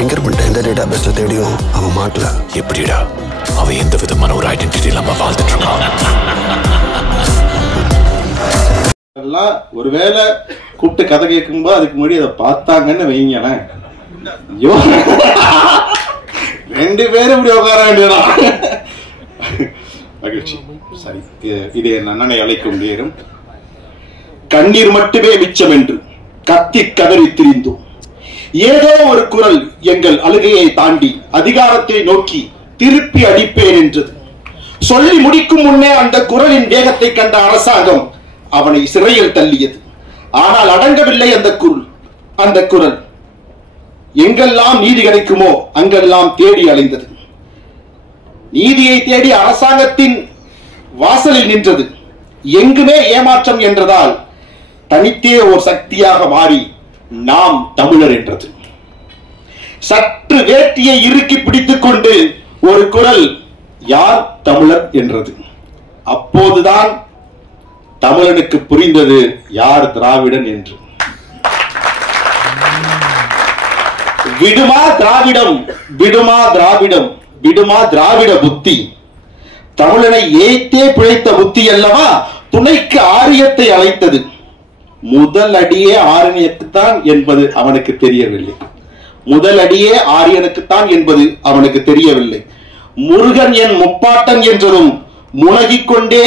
Finger print எந்த data பேஸ்ல தேடியும் அவன் மாட்டல. எப்படிடா அவன் எந்த விதமான ஒரு ஐடென்டிட்டி இல்லாம வாழ்ந்துட்டு இருக்கான்? ஒருவேளை கூப்பிட்டு கதை கேட்கும்போது அதுக்கு முன்னாடி அதை பார்த்தாங்கன்னு வைங்களேன், ஐயோ 2 பேரும் இப்படி உட்கார வேண்டியதான். மகிழ்ச்சி. சரி, இது என் அண்ணனை அழைக்கும் நேரம். கண்ணீர் மட்டுமே மிச்சம் என்று கத்தி கதறி திரிந்தோம். ஏதோ ஒரு குரல் எங்கள் அழுகையை தாண்டி அதிகாரத்தை நோக்கி திருப்பி அடிப்பேன் என்றது. சொல்லி முடிக்கும் முன்னே அந்த குரலின் வேகத்தை கண்ட அரசாங்கம் அவனை சிறையில் தள்ளியது. ஆனால் அடங்கவில்லை அந்த குரல். எங்கெல்லாம் நீதி கிடைக்குமோ அங்கெல்லாம் தேடி அலைந்தது. நீதியை தேடி அரசாங்கத்தின் வாசலில் நின்றது. எங்குமே ஏமாற்றம் என்றதால் தனித்தே ஒரு சக்தியாக மாறி நாம் தமிழர் என்றது. சற்று வேட்டியை இறுக்கி பிடித்துக் கொண்டு ஒரு குரல் யார் தமிழர் என்றது. அப்போதுதான் தமிழனுக்கு புரிந்தது யார் திராவிடன் என்று. விடுமா திராவிடம், விடுமா திராவிடம், விடுமா திராவிட புத்தி. தமிழனை ஏத்தே பிழைத்த புத்தி அல்லவா துணைக்கு ஆரியத்தை அழைத்தது. முதல் அடியே ஆரியனுக்குத்தான் என்பது அவனுக்கு தெரியவில்லை. முதல் அடியே ஆரியனுக்குத்தான் என்பது அவனுக்கு தெரியவில்லை. முருகன் என் முப்பாட்டன் என்றதும் முனகிக்கொண்டே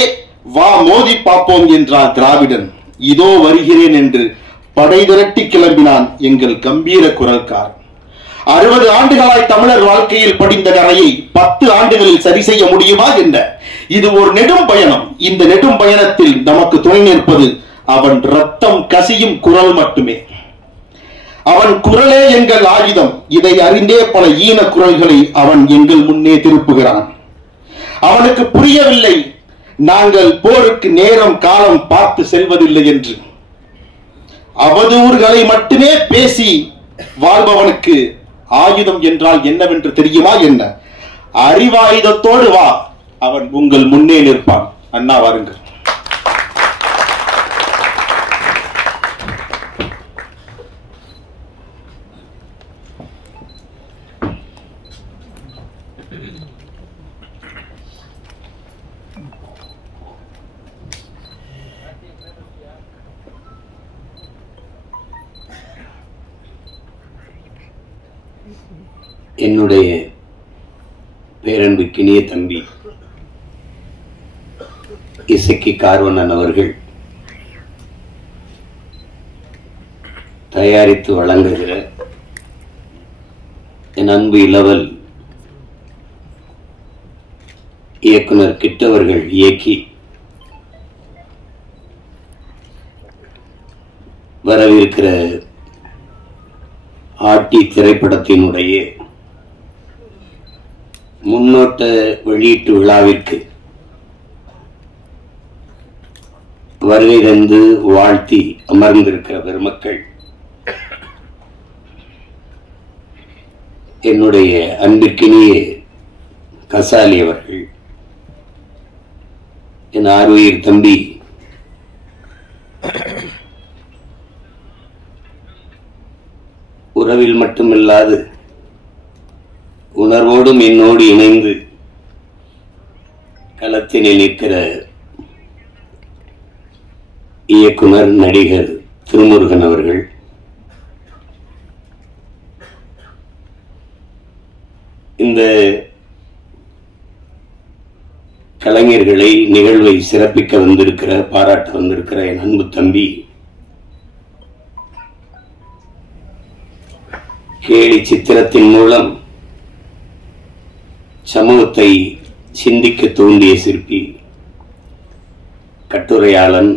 வா மோதி பார்ப்போம் என்றார் திராவிடன். இதோ வருகிறேன் என்று படை திரட்டி கிளம்பினான் எங்கள் கம்பீர குரல்கார். 60 ஆண்டுகளாய் தமிழர் வாழ்க்கையில் படிந்த கரையை 10 ஆண்டுகளில் சரி செய்ய முடியுமா என்ன? இது ஒரு நெடும் பயணம். இந்த நெடும் பயணத்தில் நமக்கு துணை நிற்பது அவன் ரத்தம் கசியும் குரல் மட்டுமே. அவன் குரலே எங்கள் ஆயுதம். இதை அறிந்தே பல ஈன குரல்களை அவன் எங்கள் முன்னே திருப்புகிறான். அவனுக்கு புரியவில்லை நாங்கள் போருக்கு நேரம் காலம் பார்த்து செல்வதில்லை என்று. அவதூறுகளை மட்டுமே பேசி வாழ்பவனுக்கு ஆயுதம் என்றால் என்னவென்று தெரியுமா என்ன? அறிவாயுதத்தோடு வா, அவன் உங்கள் முன்னே நிற்பான். அண்ணா வாருங்கள். என்னுடைய பேரன்புக்கினிய தம்பி இசக்கி கார்வண்ணன் அவர்கள் தயாரித்து வழங்குகிற என் அன்பு இளவல் இயக்குனர் கிட்டவர்கள் இயக்கி வரவிருக்கிற ஆட்டி திரைப்படத்தினுடைய முன்னோட்ட வெளியீட்டு விழாவிற்கு வருகை தந்து வாழ்த்தி அமர்ந்திருக்கிற பெருமக்கள், என்னுடைய அன்பிற்கினிய கசாலி அவர்கள், என் ஆர்வயிர் தம்பி உறவில் மட்டுமில்லாது உணர்வோடும் என்னோடு இணைந்து களத்தினில் நிற்கிற இயக்குனர் நடிகர் திருமுருகன் அவர்கள், இந்த கலைஞர்களை நிகழ்வை சிறப்பிக்க வந்திருக்கிற பாராட்ட வந்திருக்கிற என் அன்பு தம்பி கேலி சித்திரத்தின் மூலம் சமூகத்தை சிந்திக்க தூண்டிய சிற்பி, கட்டுரையாளன்,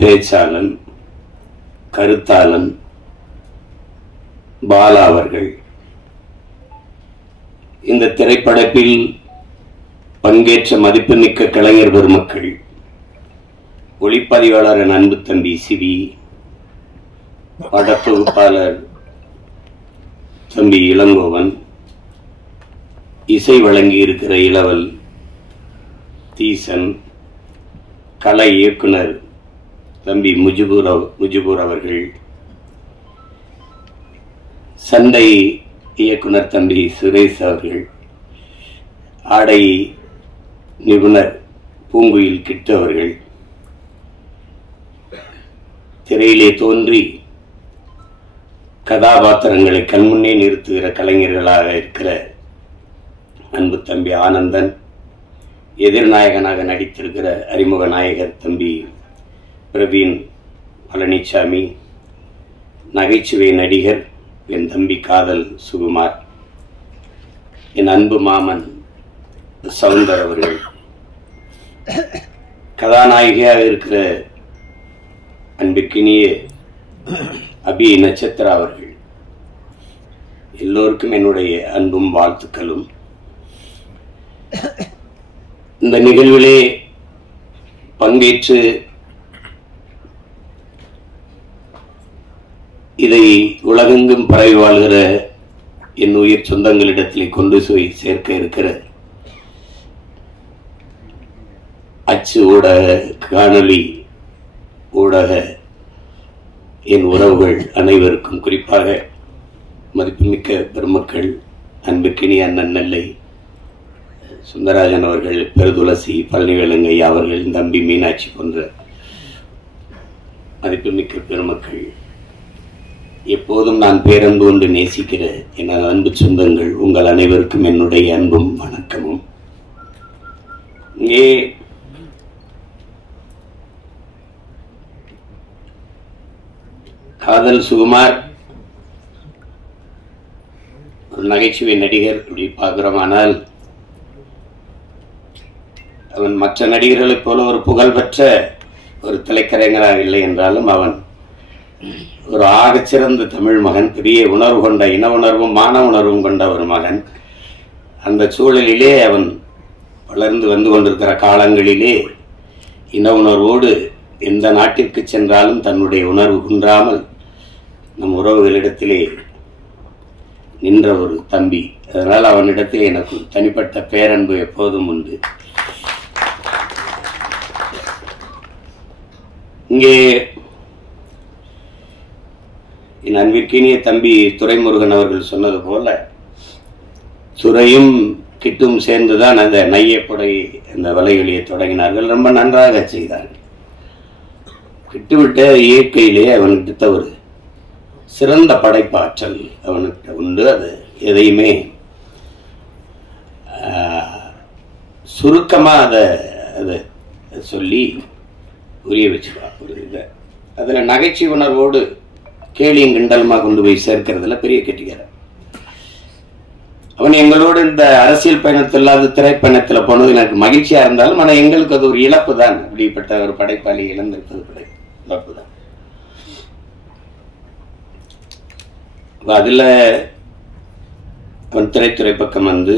பேச்சாளன், கருத்தாளன் பாலா அவர்கள் இந்த திரைப்படத்தில் பங்கேற்ற மதிப்புமிக்க கலைஞர் பெருமக்கள், ஒளிப்பதிவாளர் என் அன்பு தம்பி சிவி, படத்தொகுப்பாளர் தம்பி இளங்கோவன், இசை வழங்கி இருக்கிற இளவல் தீசன், கலை இயக்குனர் தம்பி முஜிபூர் அவர்கள், சந்தை இயக்குனர் தம்பி சுரேஷ் அவர்கள், ஆடை நிபுணர் பூங்குயில் கிட்டு அவர்கள், திரையிலே தோன்றி கதாபாத்திரங்களை கண்முன்னே நிறுத்துகிற கலைஞர்களாக இருக்கிற அன்பு தம்பி ஆனந்தன், எதிர்நாயகனாக நடித்திருக்கிற அறிமுக நாயகர் தம்பி பிரவீன் பழனிசாமி, நகைச்சுவை நடிகர் என் தம்பி காதல் சுகுமார், என் அன்பு மாமன் சவுந்தர் அவர்கள், கதாநாயகியாக இருக்கிற அன்பிற்கினிய அபி நட்சத்திரா அவர்கள், எல்லோருக்கும் என்னுடைய அன்பும் வாழ்த்துக்களும். இந்த நிகழ்விலே பங்கேற்று இதை உலகெங்கும் பரவி வாழ்கிற என் உயிர் சொந்தங்களிடத்திலே கொண்டு போய் சேர்க்க இருக்கிற அச்சு ஊடக, காணொலி ஊடக என் உறவுகள் அனைவருக்கும், குறிப்பாக மதிப்புமிக்க பெருமக்கள் அன்பிற்கினி அண்ணன் நெல்லை சுந்தரராஜன் அவர்கள், பெருதுளசி பழனிவேலங்கை அவர்கள், தம்பி மீனாட்சி போன்ற மதிப்புமிக்க பெருமக்கள், எப்போதும் நான் பேரன்பு கொண்டு நேசிக்கிற என் அன்பு சொந்தங்கள், உங்கள் அனைவருக்கும் என்னுடைய அன்பும் வணக்கமும். இங்கே காதல் சுகுமார் ஒரு நகைச்சுவை நடிகர் அப்படி பார்க்கிறோமானால், அவன் மற்ற நடிகர்களைப் போல ஒரு புகழ்பெற்ற ஒரு திரைக்கலைஞராக இல்லை என்றாலும் அவன் ஒரு ஆகச்சிறந்த தமிழ் மகன், பெரிய உணர்வு கொண்ட, இன உணர்வும் மான உணர்வும் கொண்ட ஒரு மகன். அந்த சூழலிலே அவன் வளர்ந்து வந்து கொண்டிருக்கிற காலங்களிலே இன உணர்வோடு எந்த நாட்டிற்கு சென்றாலும் தன்னுடைய உணர்வு குன்றாமல் நம் உறவுகளிடத்திலே நின்ற ஒரு தம்பி. அதனால் அவனிடத்தில் எனக்கு தனிப்பட்ட பேரன்பு எப்போதும் உண்டு. இங்கே என் அன்பிற்கினிய தம்பி துரைமுருகன் அவர்கள் சொன்னது போல, துரையும் கிட்டும் சேர்ந்துதான் அந்த நையப்படை அந்த வலையொலியை தொடங்கினார்கள். ரொம்ப நன்றாக செய்தார்கள். கிட்டுவிட்ட இயற்கையிலே அவனுக்கிட்ட ஒரு சிறந்த படைப்பாற்றல் அவனுக்கு உண்டு. அது எதையுமே சுருக்கமாக அதை சொல்லி புரிய வச்சுக்கலாம். ஒரு இதை அதில் நகைச்சுவை உணர்வோடு கேலியும் கிண்டலுமா கொண்டு போய் சேர்க்கிறதுல பெரிய கெட்டிக்காரன். அவன் எங்களோடு இந்த அரசியல் பயணத்தில் இல்லாத திரைப்பயணத்தில் போனது எனக்கு மகிழ்ச்சியா இருந்தாலும், ஆனால் எங்களுக்கு அது ஒரு இழப்பு தான். அப்படிப்பட்ட ஒரு படைப்பாளி இழந்திருப்பது இழப்பு தான். அதுல அவன் திரைத்துறை பக்கம் வந்து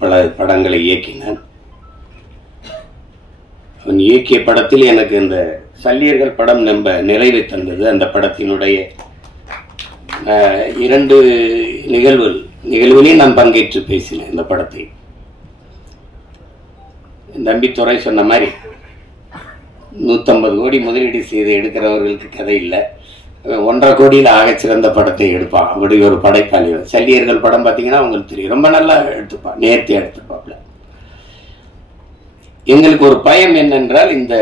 பல படங்களை இயக்கினான். அவன் இயக்கிய படத்தில் எனக்கு இந்த சல்லியர்கள் படம் ரொம்ப நிறைவை தந்தது. அந்த படத்தினுடைய 2 நிகழ்வுகளையும் நான் பங்கேற்று பேசினேன். இந்த படத்தை தம்பி துரை சொன்ன மாதிரி 150 கோடி முதலீடு செய்து எடுக்கிறவர்களுக்கு கதை இல்லை. 1.5 கோடியில் ஆகச்சிறந்த படத்தை எடுப்பான். அப்படி ஒரு படைப்பாளி. சல்லியர்கள் படம் பார்த்தீங்கன்னா உங்களுக்கு தெரியும், ரொம்ப நல்லா எடுத்துப்பான், நேர்த்தியாக எடுத்துப்பாப்ல. எங்களுக்கு ஒரு பயம் என்னென்றால், இந்த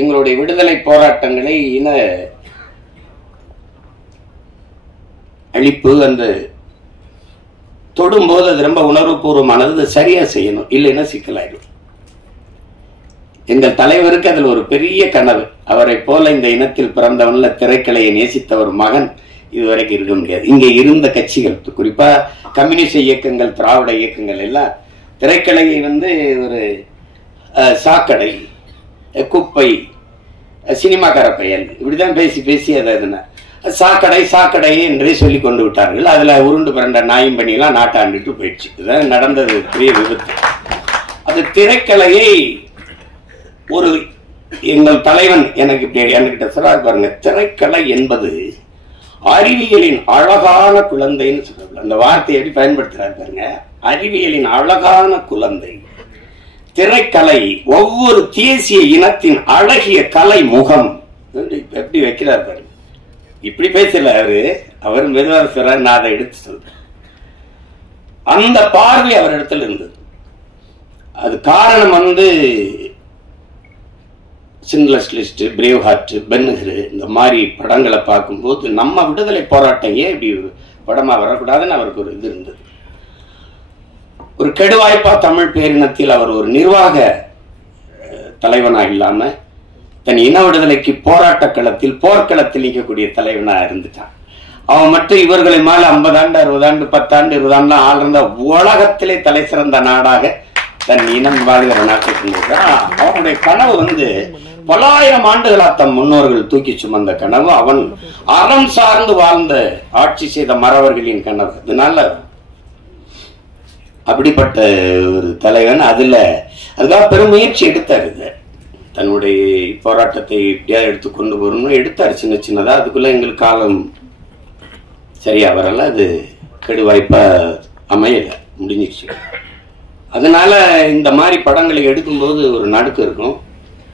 எங்களுடைய விடுதலை போராட்டங்களை இன அழிப்பு அந்த தொடும்போது அது ரொம்ப உணர்வுபூர்வமானது, சரியா செய்யணும், இல்லைன்னா சிக்கலாயிடும். எங்கள் தலைவருக்கு அதில் ஒரு பெரிய கனவு. அவரை போல இந்த இனத்தில் பிறந்தவன்ல திரைக்கலையை நேசித்த ஒரு மகன் இதுவரைக்கும் இருக்க முடியாது. இங்கே இருந்த கட்சிகள், குறிப்பா கம்யூனிஸ்ட் இயக்கங்கள், திராவிட இயக்கங்கள் எல்லாம் திரைக்கலையை வந்து ஒரு சாக்கடை, குப்பை, சினிமாக்கார பெயர் இப்படிதான் பேசி பேசி அதை சாக்கடை சாக்கடை என்றே சொல்லி கொண்டு விட்டார்கள். அதுல உருண்டு பிறண்ட நாயும் பண்ணிலாம் நாட்டாண்டுட்டு போயிடுச்சு. இதுதான் நடந்தது, பெரிய விபத்து. அது திரைக்கலையை ஒரு எங்கள் தலைவன் எனக்கு என்கிட்ட சொல்றாரு பாருங்க, திரைக்கலை என்பது அறிவியலின் அழகான குழந்தைன்னு சொல்றாங்க. அந்த வார்த்தையை எப்படி பயன்படுத்துறாரு பாருங்க, அறிவியலின் அழகான குழந்தை. திரைக்கலை ஒவ்வொரு தேசிய இனத்தின் அழகிய கலை முகம். எப்படி வைக்கிறார் பாருங்க. இப்படி பேசல அவர் மெதுவாக சொல்றாரு, நான் அதை எடுத்து சொல்றேன். அந்த பார்வை அவர் இடத்துல இருந்தது. அது காரணம் சிங்லஸ் லிஸ்ட், பிரேவ் ஹார்ட், பென்ஹர் இந்த மாதிரி படங்களை பார்க்கும்போது நம்ம விடுதலை போராட்டம் ஏன் இப்படி ஒரு படமா வரக்கூடாதுன்னு அவருக்கு ஒரு இது இருந்தது. ஒரு கெடுவாய்ப்பா தமிழ் பேரினத்தில் அவர் ஒரு நிர்வாக தலைவனா இல்லாம தன் இன விடுதலைக்கு போராட்ட களத்தில் போர்க்களத்தில் நிற்கக்கூடிய தலைவனா இருந்துட்டான். அவன் மட்டும் இவர்களை மேல 50 ஆண்டு 60 ஆண்டு 10 ஆண்டு 20 ஆண்டு ஆள் இருந்த உலகத்திலே தலை சிறந்த நாடாக தன் இனம் வாழ்கிற நாட்டுக்கு அவனுடைய கனவு பல்லாயிரம் ஆண்டுகளா தம் முன்னோர்கள் தூக்கி சுமந்த கனவு, அவன் அறம் சார்ந்து வாழ்ந்த ஆட்சி செய்த மறவர்களின் கனவு. அதனால அப்படிப்பட்ட ஒரு தலைவன் அதுக்காக பெரும் முயற்சி எடுத்தார். தன்னுடைய போராட்டத்தை எப்படியாவது எடுத்து கொண்டு போகணும்னு எடுத்தார் சின்ன சின்னதா. அதுக்குள்ள எங்களுக்கு காலம் சரியா வரல, அது கெடுவாய்ப்பா அமையல, முடிஞ்சிருச்சு. அதனால இந்த மாதிரி படங்களை எடுக்கும்போது ஒரு நடுக்கு இருக்கும்.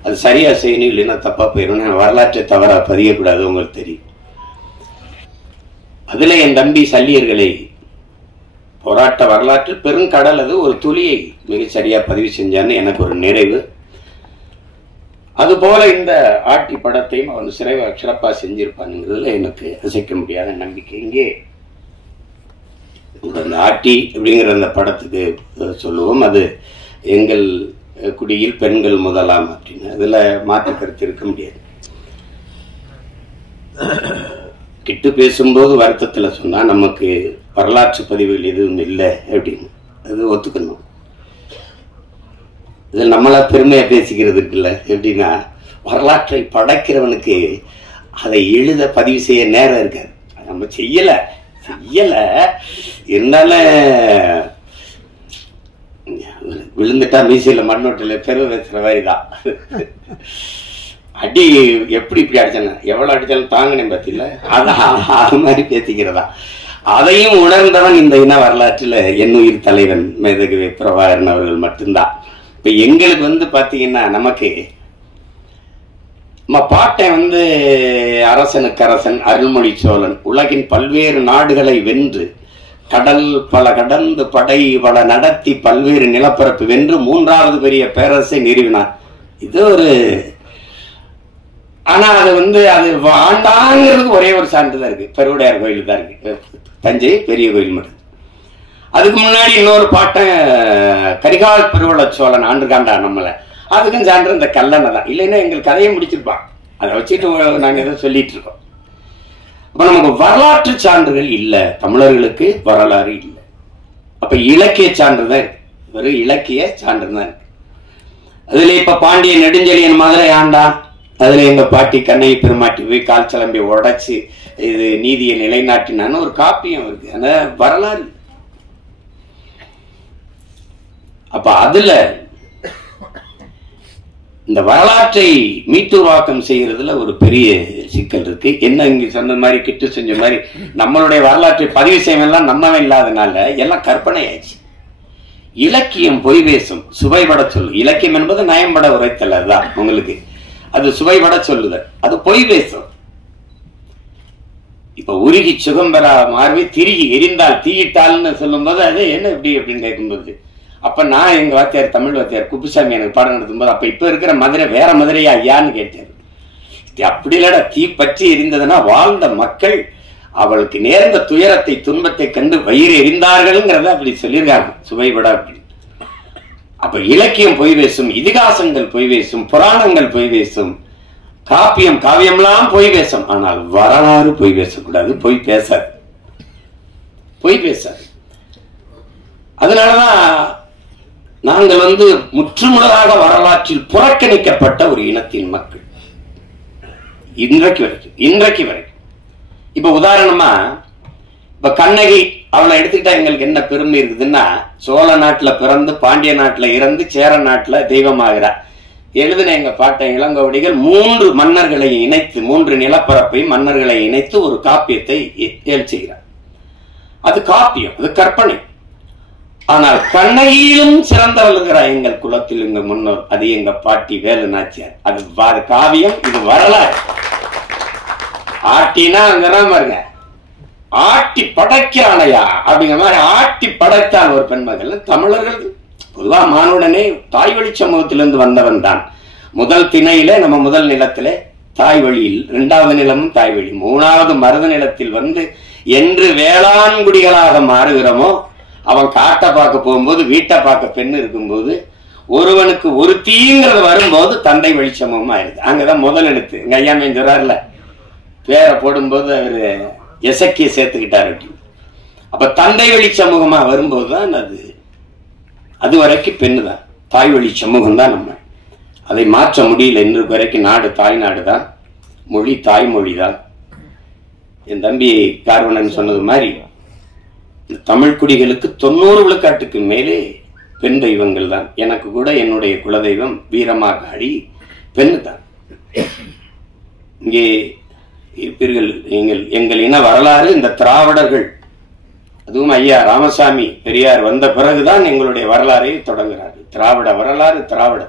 அது சரியா செய்யணும், இல்லைன்னா தப்பா போயிடும். வரலாற்றை தவறா பதியக்கூடாது, உங்களுக்கு தெரியும். அதுல என் தம்பி சல்லியர்களை போராட்ட வரலாற்றில் பெருங்கடல் அது ஒரு துளியை மிக சரியா பதிவு செஞ்சான்னு எனக்கு ஒரு நிறைவு. அதுபோல இந்த ஆட்டி படத்தையும் அவன் சிறப்பா செஞ்சிருப்பானுங்கிறதுல எனக்கு அசைக்க முடியாத நம்பிக்கை. இங்கே அந்த ஆட்டி அப்படிங்கிற அந்த படத்துக்கு சொல்லுவோம், அது எங்கள் குடியில் பெண்கள் முதலாம் அப்படின்னு. அதுல மாற்று கருத்து இருக்க முடியாது. கிட்டு பேசும்போது வருத்தத்துல சொன்னா நமக்கு வரலாற்று பதிவுகள் எதுவும் இல்லை அப்படின்னு அது ஒத்துக்கணும். இதில் நம்மளா பெருமையா பேசிக்கிறது இருக்குல்ல. எப்படின்னா வரலாற்றை படைக்கிறவனுக்கு அதை எழுத பதிவு செய்ய நேரம் இருக்காது. நம்ம செய்யல இருந்தாலும் விழுந்துட்டா மீசையில மண்ணோட்டில பெருமை பேசுற மாதிரிதான். அடி எப்படி இப்படி அடிச்சாங்க, எவ்வளவு அடிச்சாலும் தாங்கினேன் பார்த்தீங்களா, அது மாதிரி பேசிக்கிறதா. அதையும் உணர்ந்தவன் இந்த இன வரலாற்றுல என்னுயிர் தலைவன் மேதகு பிரபாகரன் அவர்கள் மட்டும்தான். இப்ப எங்களுக்கு பாத்தீங்கன்னா நமக்கு நம்ம பாட்டன் அரசனுக்கு அரசன் அருள்மொழி சோழன் உலகின் பல்வேறு நாடுகளை வென்று கடல் பல கடந்து படை பல நடத்தி பல்வேறு நிலப்பரப்பு வென்று 3வது பெரிய பேரரசை நிறுவினார். இது ஒரு ஆனா அது அது ஆண்டாங்கிறதுக்கு ஒரே ஒரு சான்றுதான் இருக்கு, பெருவுடையார் கோயில் தான் இருக்கு, தஞ்சை பெரிய கோயில் மட்டும். அதுக்கு முன்னாடி இன்னொரு பாட்டன் கரிகால் பெருவள சோழன் ஆண்டுகாண்டா நம்மளை, அதுக்கும் சான்று இந்த கல்லணை தான். இல்லைன்னா எங்கள் கதையை முடிச்சிருப்பான். அதை வச்சுட்டு நாங்க எதோ சொல்லிட்டு இருக்கோம். அப்ப நமக்கு வரலாற்று சான்றுகள் இல்லை, தமிழர்களுக்கு வரலாறு இல்லை. அப்ப இலக்கிய சான்று தான் இருக்கு, வெறும் இலக்கிய சான்று தான் இருக்கு. அதுல இப்ப பாண்டிய நெடுஞ்செழியன் மதுரை ஆண்டா, அதுல எங்க பாட்டி கண்ணகி பெருமாட்டி போய் கால் சிலம்பி உடைச்சு இது நீதியை நிலைநாட்டினான்னு ஒரு காப்பியம் இருக்கு. ஆனா வரலாறு. அப்ப அதுல இந்த வரலாற்றை மீட்டுருவாக்கம் செய்யறதுல ஒரு பெரிய சிக்கல் இருக்கு. என்ன இங்க சொன்ன மாதிரி கிட்டு செஞ்ச மாதிரி நம்மளுடைய வரலாற்றை பதிவு செய்யலாம் நம்மவே இல்லாதனால எல்லாம் கற்பனை ஆயிடுச்சு. இலக்கியம் பொய் பேசும், சுவைபட சொல்லு. இலக்கியம் என்பது நயம்பட உரைத்தல், அதுதான் உங்களுக்கு. அது சுவைபட சொல்லுதல், அது பொய் பேசும். இப்ப உருகி சுகம் பெறா மார்பை திருகி எரிந்தால் தீயிட்டால்னு சொல்லும் போது அது என்ன எப்படி அப்படின்னு கேட்கும்போது, அப்ப நான் எங்க வாத்தியார் தமிழ் வாத்தியார் குப்புசாமி எனக்கு பாடம் நடத்தும் போது, அப்ப இப்ப இருக்கிற மதுரை வேற மதுரையா ஐயான்னு கேட்டாரு. அப்படி இல்லடா, தீ பற்றி எரிந்ததுன்னா வாழ்ந்த மக்கள் அவளுக்கு நேர்ந்த துயரத்தை துன்பத்தை கண்டு வயிறு எரிந்தார்கள்ங்கிறத அப்படி சொல்லியிருக்காங்க சுவைபட அப்படி. அப்ப இலக்கியம் பொய் பேசும், இதிகாசங்கள் பொய் பேசும், புராணங்கள் பொய் பேசும், காப்பியம் காவியம்லாம் பொய் பேசும். ஆனால் வரலாறு பொய் பேசக்கூடாது, பொய் பேசாது, பொய் பேசாது. அதனாலதான் நாங்கள் முற்றுமுழுதாக வரலாற்றில் புறக்கணிக்கப்பட்ட ஒரு இனத்தின் மக்கள் இன்றைக்கு வரைக்கும். இப்ப உதாரணமா இப்ப கண்ணகி அவளை எடுத்துக்கிட்டா எங்களுக்கு என்ன பெருமை இருக்குதுன்னா, சோழ நாட்டுல பிறந்து பாண்டிய நாட்டுல இறந்து சேர நாட்டுல தெய்வமாகிறார். எழுதின எங்க பாட்டன் இளங்கோவடிகள் 3 மன்னர்களை இணைத்து, 3 நிலப்பரப்பை மன்னர்களை இணைத்து ஒரு காப்பியத்தை செய்கிறார். அது காப்பியம், அது கற்பனை. ஆனால் கண்ணகியிலும் சிறந்தவள்கிறார் எங்கள் குலத்தில் எங்க முன்னோர், அது எங்க பாட்டி வேலு நாச்சியார். அது காவியம், இது வரலாறு. ஆட்டினா அங்கதான் பாருங்க, ஆட்டி படைக்கிறானையா அப்படிங்கிற மாதிரி ஆட்டி படைத்தான் ஒரு பெண்மகள். தமிழர்கள் பொதுவா மானுடனே தாய் வழி சமூகத்திலிருந்து வந்தவன் தான். முதல் திணையில நம்ம முதல் நிலத்திலே தாய் வழியில், இரண்டாவது நிலமும் தாய் வழி, மூணாவது மருத நிலத்தில் வந்து என்று வேளாண்குடிகளாக மாறுகிறோமோ, அவன் காட்டை பார்க்க போகும்போது வீட்டை பார்க்க பெண் இருக்கும்போது ஒருவனுக்கு ஒரு தீங்கிறது வரும்போது தந்தை வழி சமூகமா ஆயிருது. அங்கதான் முதல் எழுத்து. எங்க ஐயாமையும் சொல்றாருல, பேரை போடும்போது அவரு எசக்கிய சேர்த்துக்கிட்டாரு. அப்ப தந்தை வழி சமூகமா வரும்போதுதான் அது வரைக்கும் பெண்ணு தான், தாய் வழி சமூகம் தான். நம்ம அதை மாற்ற முடியல. இன்று வரைக்கும் நாடு தாய் நாடு தான், மொழி தாய்மொழி தான். என் தம்பி கார்வனன் சொன்னது மாதிரி தமிழ் குடிகளுக்கு 90 விழுக்காட்டுக்கு மேலே பெண் தெய்வங்கள் தான். எனக்கு கூட என்னுடைய குலதெய்வம் வீரமாகாளி பெண்ணு தான். இங்கே இருப்பீர்கள் நீங்கள். எங்கள் இன வரலாறு இந்த திராவிடர்கள், அதுவும் ஐயா ராமசாமி பெரியார் வந்த பிறகுதான் எங்களுடைய வரலாறை தொடங்குகிறார்கள். திராவிட வரலாறு, திராவிட.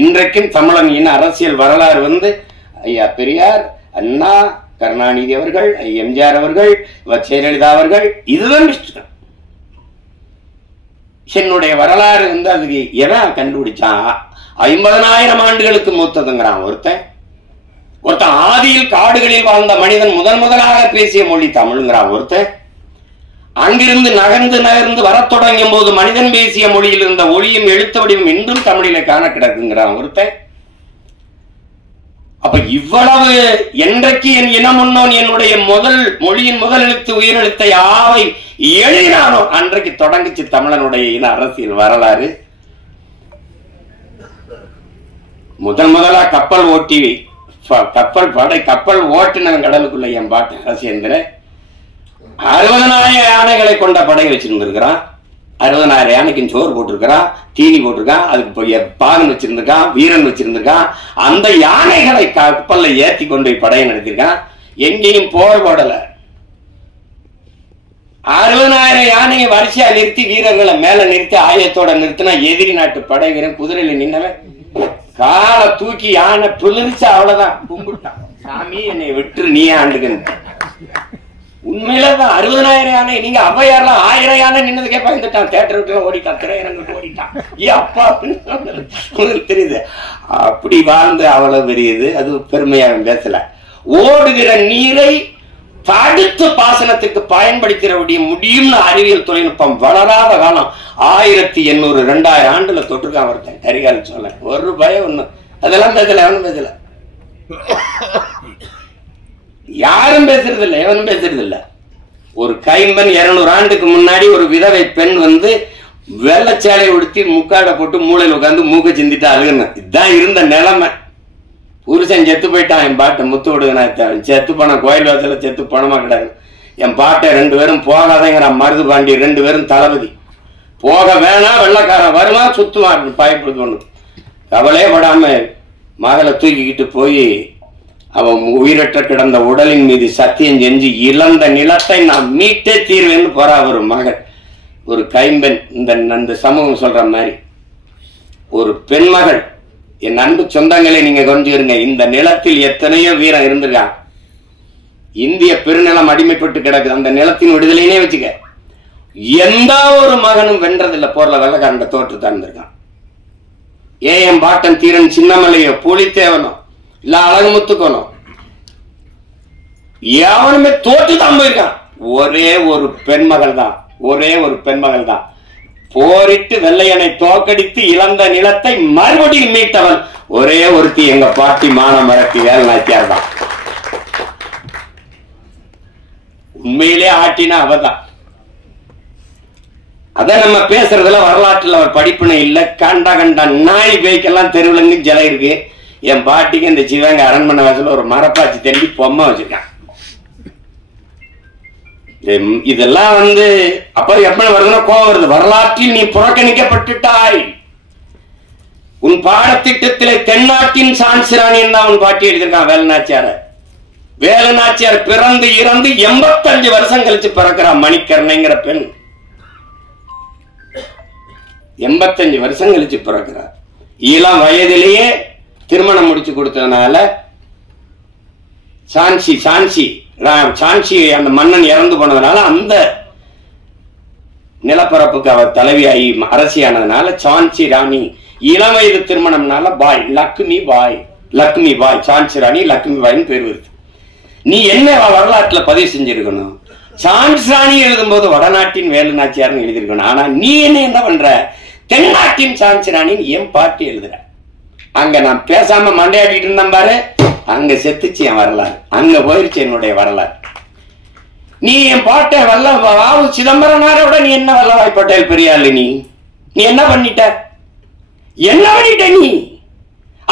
இன்றைக்கும் தமிழன் இன அரசியல் வரலாறு வந்து ஐயா பெரியார், அண்ணா, கருணாநிதி அவர்கள், எம்ஜிஆர் அவர்கள், ஜெயலலிதா அவர்கள், இதுதான் என்னுடைய வரலாறு வந்து. அதுக்கு எவன் கண்டுபிடிச்சான்? 50,000 ஆண்டுகளுக்கு மூத்ததுங்கிறான் ஒருத்தன். ஆதியில் காடுகளில் வாழ்ந்த மனிதன் முதலாக பேசிய மொழி தமிழ்ங்கிறான் ஒருத்தன். அங்கிருந்து நகர்ந்து வர தொடங்கும் போது மனிதன் பேசிய மொழியில் இருந்த ஒளியும் எழுத்து வடிவம் இன்றும் தமிழிலே காண கிடக்குங்கிறான் ஒருத்தன். அப்ப இவ்வளவு என்றைக்கு என் இனம் முன்னோன் என்னுடைய மொழியின் முதல் எழுத்து உயிரெழுத்தை ஆவை எழுதினானோ அன்றைக்கு தொடங்கிச்சு தமிழனுடைய இன அரசியல் வரலாறு. முதலா கப்பல் ஓட்டி கப்பல் ஓட்டினவன் கடலுக்குள்ள என் பாட்டு அரசியந்திர 60,000 யானைகளை கொண்ட படை வச்சிருந்திருக்கிறான். 60,000 யானைக்கு சோறு போட்டிருக்கிறான், தீனி போட்டிருக்கான், அதுக்கு பாகன் வச்சிருந்திருக்கான், வீரன் வச்சிருந்திருக்கான். அந்த யானைகளை கப்பல்ல ஏற்றி கொண்டு போய் படையை நடத்திருக்கான். எங்கேயும் போர் போடல. 60,000 யானையை வரிசையா நிறுத்தி வீரர்களை மேல நிறுத்தி ஆயத்தோட நிறுத்தினா எதிரி நாட்டு படை வீரன் குதிரையில நின்னவன் காலை தூக்கி யானை பிளிரிச்சு அவ்வளவுதான் கும்பிட்டான். சாமி என்னை விட்டு நீ ஆண்டுகன்னு. உண்மையிலதான் 60,000 யானை. நீங்க அவ்வையாரெல்லாம் 1000 யானை நின்னதுக்கே பயந்துட்டான். தேட்டர் விட்டு ஓடிட்டான், திரையரங்குக்கு ஓடிட்டான். அப்பா தெரியுது. அப்படி வாழ்ந்து அவ்வளவு பெரியது. அது பெருமையாக பேசல. ஓடுகிற நீரை தடுத்து பாசனத்துக்கு பயன்படுத்திட முடியும்னு அறிவியல் தொழில்நுட்பம் வளராத காலம் 1800 2000 ஆண்டுல தொற்றுக்கான் ஒருத்தன். கரிகால் சொல்ல ஒரு பயம் ஒண்ணு அதெல்லாம் பேசல, எவனும் பேசல, யாரும் பேசுறது இல்லை, எவனும் பேசுறது இல்லை. ஒரு கைம்பன் 200 ஆண்டுக்கு முன்னாடி ஒரு விதவை பெண் வந்து வெள்ளச்சேலை உடுத்தி முக்காடை போட்டு மூளையில் உட்காந்து மூக்க சிந்திட்டு அழுகுன்னு. இதுதான் இருந்த நிலைமை. புருஷன் செத்து போயிட்டான். என் பாட்டை முத்து விடுங்க, செத்து போன கோயில் வாசல செத்து பணமா கிடையாது. என் பாட்டை 2 பேரும் போகாதேங்கிற மருது பாண்டி 2 பேரும் தளபதி. போக வேணாம், வெள்ளக்காரன் வருமா சுத்துவான் பயப்படுது. ஒண்ணு கவலையே படாம மகளை தூக்கிக்கிட்டு போய் அவன் உயிரற்ற கிடந்த உடலின் மீது சத்தியம் செஞ்சு இழந்த நிலத்தை நான் மீட்டே தீர்வேன்னு போறா ஒரு மகன், ஒரு கைம்பெண். இந்த சமூகம் சொல்ற மாதிரி ஒரு பெண்மகள். என் அன்பு சொந்தங்களை நீங்க கொஞ்சிருங்க. இந்த நிலத்தில் எத்தனையோ வீரம் இருந்திருக்கான். இந்திய பெருநிலம் அடிமைப்பட்டு கிடக்குது. அந்த நிலத்தின் விடுதலையே வச்சுக்க. எந்த ஒரு மகனும் வென்றதில்லை. போர்ல வெள்ளக்காரன் தோற்று தந்திருக்கான். என் பாட்டன் தீரன் சின்னமலையோ புலித்தேவனோ இல்ல அழகுமுத்துக்கணும் எவனுமே தோற்று தான் போயிருக்கான். ஒரே ஒரு பெண்மகள் தான், ஒரே ஒரு பெண்மகள் தான். போரிட்டு வெள்ளையனை தோக்கடித்து இழந்த நிலத்தை மறுபடியும் மீட்டவன் ஒரே ஒருத்தி, எங்க பாட்டி மானமரத்தி வேல்நாச்சியார் தான். உண்மையிலே ஆட்டினா அவதான். அத நம்ம பேசுறதுல வரலாற்றுல ஒரு படிப்பினை இல்ல. கண்ட நாய் பேய்க்கெல்லாம் தெருவுலங்க ஜலம் இருக்கு. என் பாட்டிக்கு இந்த சிவகங்கை அரண்மனை வாசல ஒரு மரப்பாச்சி தண்டி பொம்மை வச்சிருக்கான். இதெல்லாம் வந்து அப்ப எப்படி வருதுன்னா கோவம் வருது. வரலாற்றில் நீ புறக்கணிக்கப்பட்டுட்டாய். உன் பாடத்திட்டத்திலே தென்னாட்டின் சான்சிராணின்னு தான் உன் பாட்டி எழுதியிருக்கான் வேலுநாச்சியார. வேலுநாச்சியார் பிறந்து இறந்து 85 வருஷம் கழிச்சு பிறக்கிறான். மணிக்கர்ணைங்கிற பெண் 85 வருஷம் கழிச்சு பிறக்கிறார். இளம் வயதிலேயே திருமணம் முடிச்சு கொடுத்ததுனால சான்சி அந்த மன்னன் இறந்து போனதுனால அந்த நிலப்பரப்புக்கு அவர் தலைவியாகி அரசியானதுனால சான்சி ராணி இளம் வயது திருமணம்னால பாய் லக்ஷ்மி பாய் சான்சி ராணி லக்ஷ்மி பாய்னு பேர் வருது. நீ என்ன வரலாற்றுல பதிவு செஞ்சிருக்கணும்? சான்சி ராணி எழுதும் போது வடநாட்டின் வேலு நாச்சியார்னு எழுதிருக்கணும். ஆனா நீ என்ன பண்ற? தென்னாட்டின் சான்சி ராணின்னு என் பாட்டு எழுதுற. அங்க நான் பேசாம மண்டையாட்டிட்டு இருந்தேன் பாரு, அங்க செத்துச்சு என் வரலாறு, அங்க போயிருச்சு என்னுடைய வரலாறு. நீ என் பாட்டை சிதம்பரனாரோட நீ என்ன வல்லபாய் பட்டேல் பெரியாள், நீ என்ன பண்ணிட்ட நீ?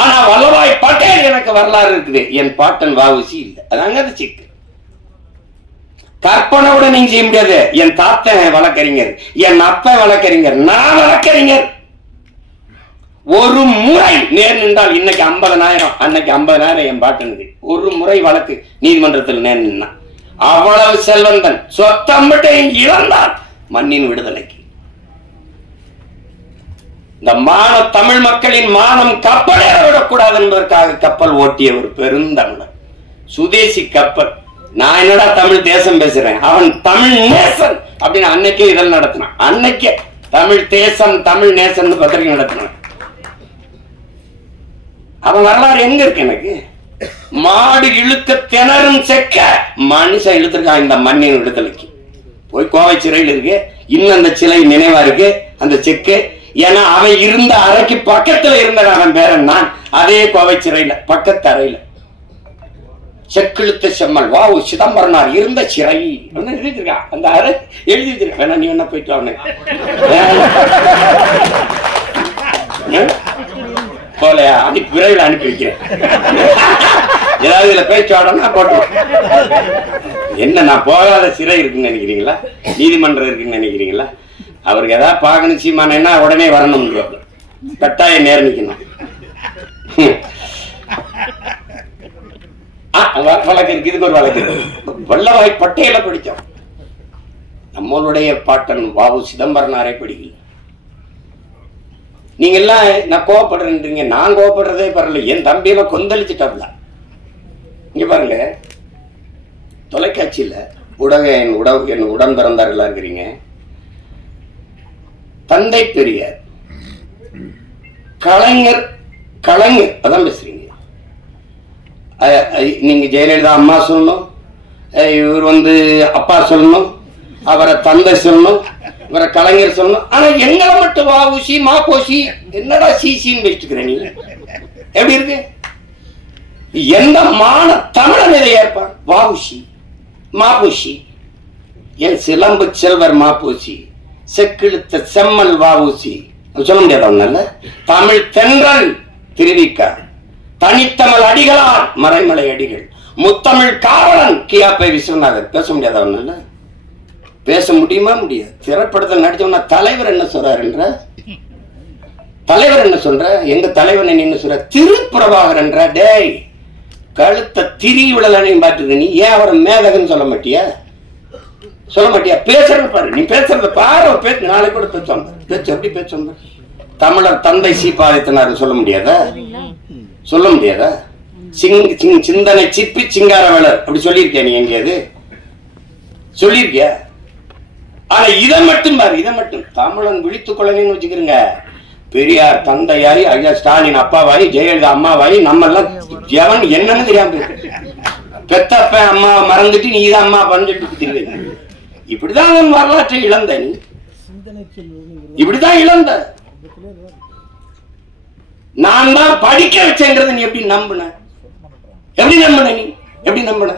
ஆனா வல்லபாய் பட்டேல் எனக்கு வரலாறு இருக்குது, என் பாட்டன் வஉசி இல்லை. அதாங்க அது சிக்கு. கற்பனோட நீங்க செய்ய முடியாது. என் தாத்தன் வழக்கறிஞர், என் அப்பன் வழக்கறிஞர், நான் வழக்கறிஞர். ஒரு முறை நேர் நின்றால் இன்னைக்கு 50,000, அன்னைக்கு 50,000 என் பாட்டனுக்கு. ஒரு முறை வழக்கு நீதிமன்றத்தில் நேர் நின்னா அவ்வளவு செல்வந்தன் சொத்தம்பட்டையும் இழந்தான் மண்ணின் விடுதலைக்கு. இந்த தமிழ் மக்களின் மானம் கப்பலேற விடக்கூடாது என்பதற்காக கப்பல் ஓட்டிய ஒரு பெருந்தமிழர், சுதேசி கப்பல். நான் என்னடா தமிழ் தேசம் பேசுறேன், அவன் தமிழ் நேசன் அப்படின்னு அன்னைக்கே இதழ் நடத்தினான். அன்னைக்கே தமிழ் தேசம் தமிழ் நேசன் பத்திரிகை நடத்தினான். அவன் வரலாறு எங்க இருக்கு? எனக்கு மாடு இழுக்க திணறும் செக்க மனுஷன் இழுத்திருக்கான் இந்த மண்ணின் விடுதலைக்கு. போய் கோவை சிறையில் இருக்கு, இன்னும் அந்த சிலை நினைவா இருக்கு அந்த செக்கு. ஏன்னா அவன் இருந்த அறைக்கு பக்கத்துல இருந்த அவன் பேரன் நான், அதே கோவை சிறையில பக்கத்து அறையில செக்கிழுத்த செம்மல் வஉ சிதம்பரனார் இருந்த சிறை எழுதிருக்கா. அந்த அறை எழுதி வச்சிருக்க. வேணா நீ என்ன போயிட்டு அவனு போலையா அனுப்பி விரைவில் அனுப்பி வைக்கிறேன். ஏதாவது இதுல பேச்சுவாடனா போட்டு. என்ன நான் போகாத சிறை இருக்குன்னு நினைக்கிறீங்களா? நீதிமன்றம் இருக்குன்னு நினைக்கிறீங்களா? அவருக்கு ஏதாவது பார்க்கணும் சீமானா உடனே வரணும், கட்டாயம் நேரம் நிக்கணும். வழக்கு இருக்கு, இதுக்கு ஒரு வழக்கு இருக்கு. வல்லபாய் பட்டேலை படித்தோம், நம்மளுடைய பாட்டன் வஉ சிதம்பரனாரை படிக்கல. நீங்க எல்லாம் நான் கோவப்படுறேன்றீங்க, நான் கோவப்படுறதே பரவாயில்ல. என் தம்பியெல்லாம் கொந்தளிச்சுட்டாப்ல. இங்க பாருங்க, தொலைக்காட்சியில என் உடன் பிறந்தார்களா இருக்கிறீங்க. தந்தை பெரியார், கலைஞர் அதான் பேசுறீங்க. நீங்க ஜெயலலிதா அம்மா சொல்லணும், இவர் அப்பா சொல்லணும், அவரை தந்தை சொல்லணும், இவரை கலைஞர் சொல்லணும். ஆனா எங்களை மட்டும் வஉசி மாபோசி என்னடா சிசின்னு வச்சுக்கிற நீ? எப்படி இருக்கு? எந்த மான தமிழன் இதை ஏற்பான்? வஉசி மாபோசி, என் சிலம்பு செல்வர் மாபோசி, செக்கிழுத்த செம்மல் வஉசி சொல்ல முடியாது. அவனால தமிழ் தென்றல் திருவிக்கா, தனித்தமிழ் அடிகளார் மறைமலை அடிகள், முத்தமிழ் காவலன் கியாப்பை விஸ்வநாதர் பேச முடியாது. அவனால பேச முடியுமா? முடியாது. திரைப்படத்தில் நடிச்சவனா தலைவர் என்ன சொல்றாருன்ற, தலைவர் என்ன சொல்ற, எங்க தலைவன் என்ன சொல்ற, திருப்பிரபாகர் என்ற டேய் கழுத்த திரி விழலையும் பார்த்துக்க. நீ ஏன் அவரை மேதகன்னு சொல்ல மாட்டியா? பேசுறது பாரு, நீ பேசுறத பாரு. பேச்சு நாளைக்கு கூட பேசுவாங்க. பேச்சு எப்படி பேசுவாங்க? தமிழர் தந்தை சீபாதித்தனார் சொல்ல முடியாதா? சிந்தனை சிப்பி சிங்காரவேலர் அப்படி சொல்லியிருக்கியா? நீ எங்கேயாவது சொல்லியிருக்கியா? ஆனா இதை மட்டும் பாரு, இதை மட்டும் தமிழன் விழித்துக் கொள்ளணும்னு வச்சுக்கிறீங்க. பெரியார் தந்தையாரி, ஐயா ஸ்டாலின் அப்பாவாயி, ஜெயலலிதா அம்மாவாயி, நம்ம எல்லாம் எவன் என்னன்னு தெரியாம பெத்தப்ப அம்மாவை மறந்துட்டு நீ இதை அம்மா பண்ணிட்டு தெரியுங்க. இப்படிதான் அவன் வரலாற்றை இழந்த, நீ இப்படிதான் இழந்த. நான் தான் படிக்க வச்சேங்கிறது நீ எப்படி நம்பின? நீ நம்பின?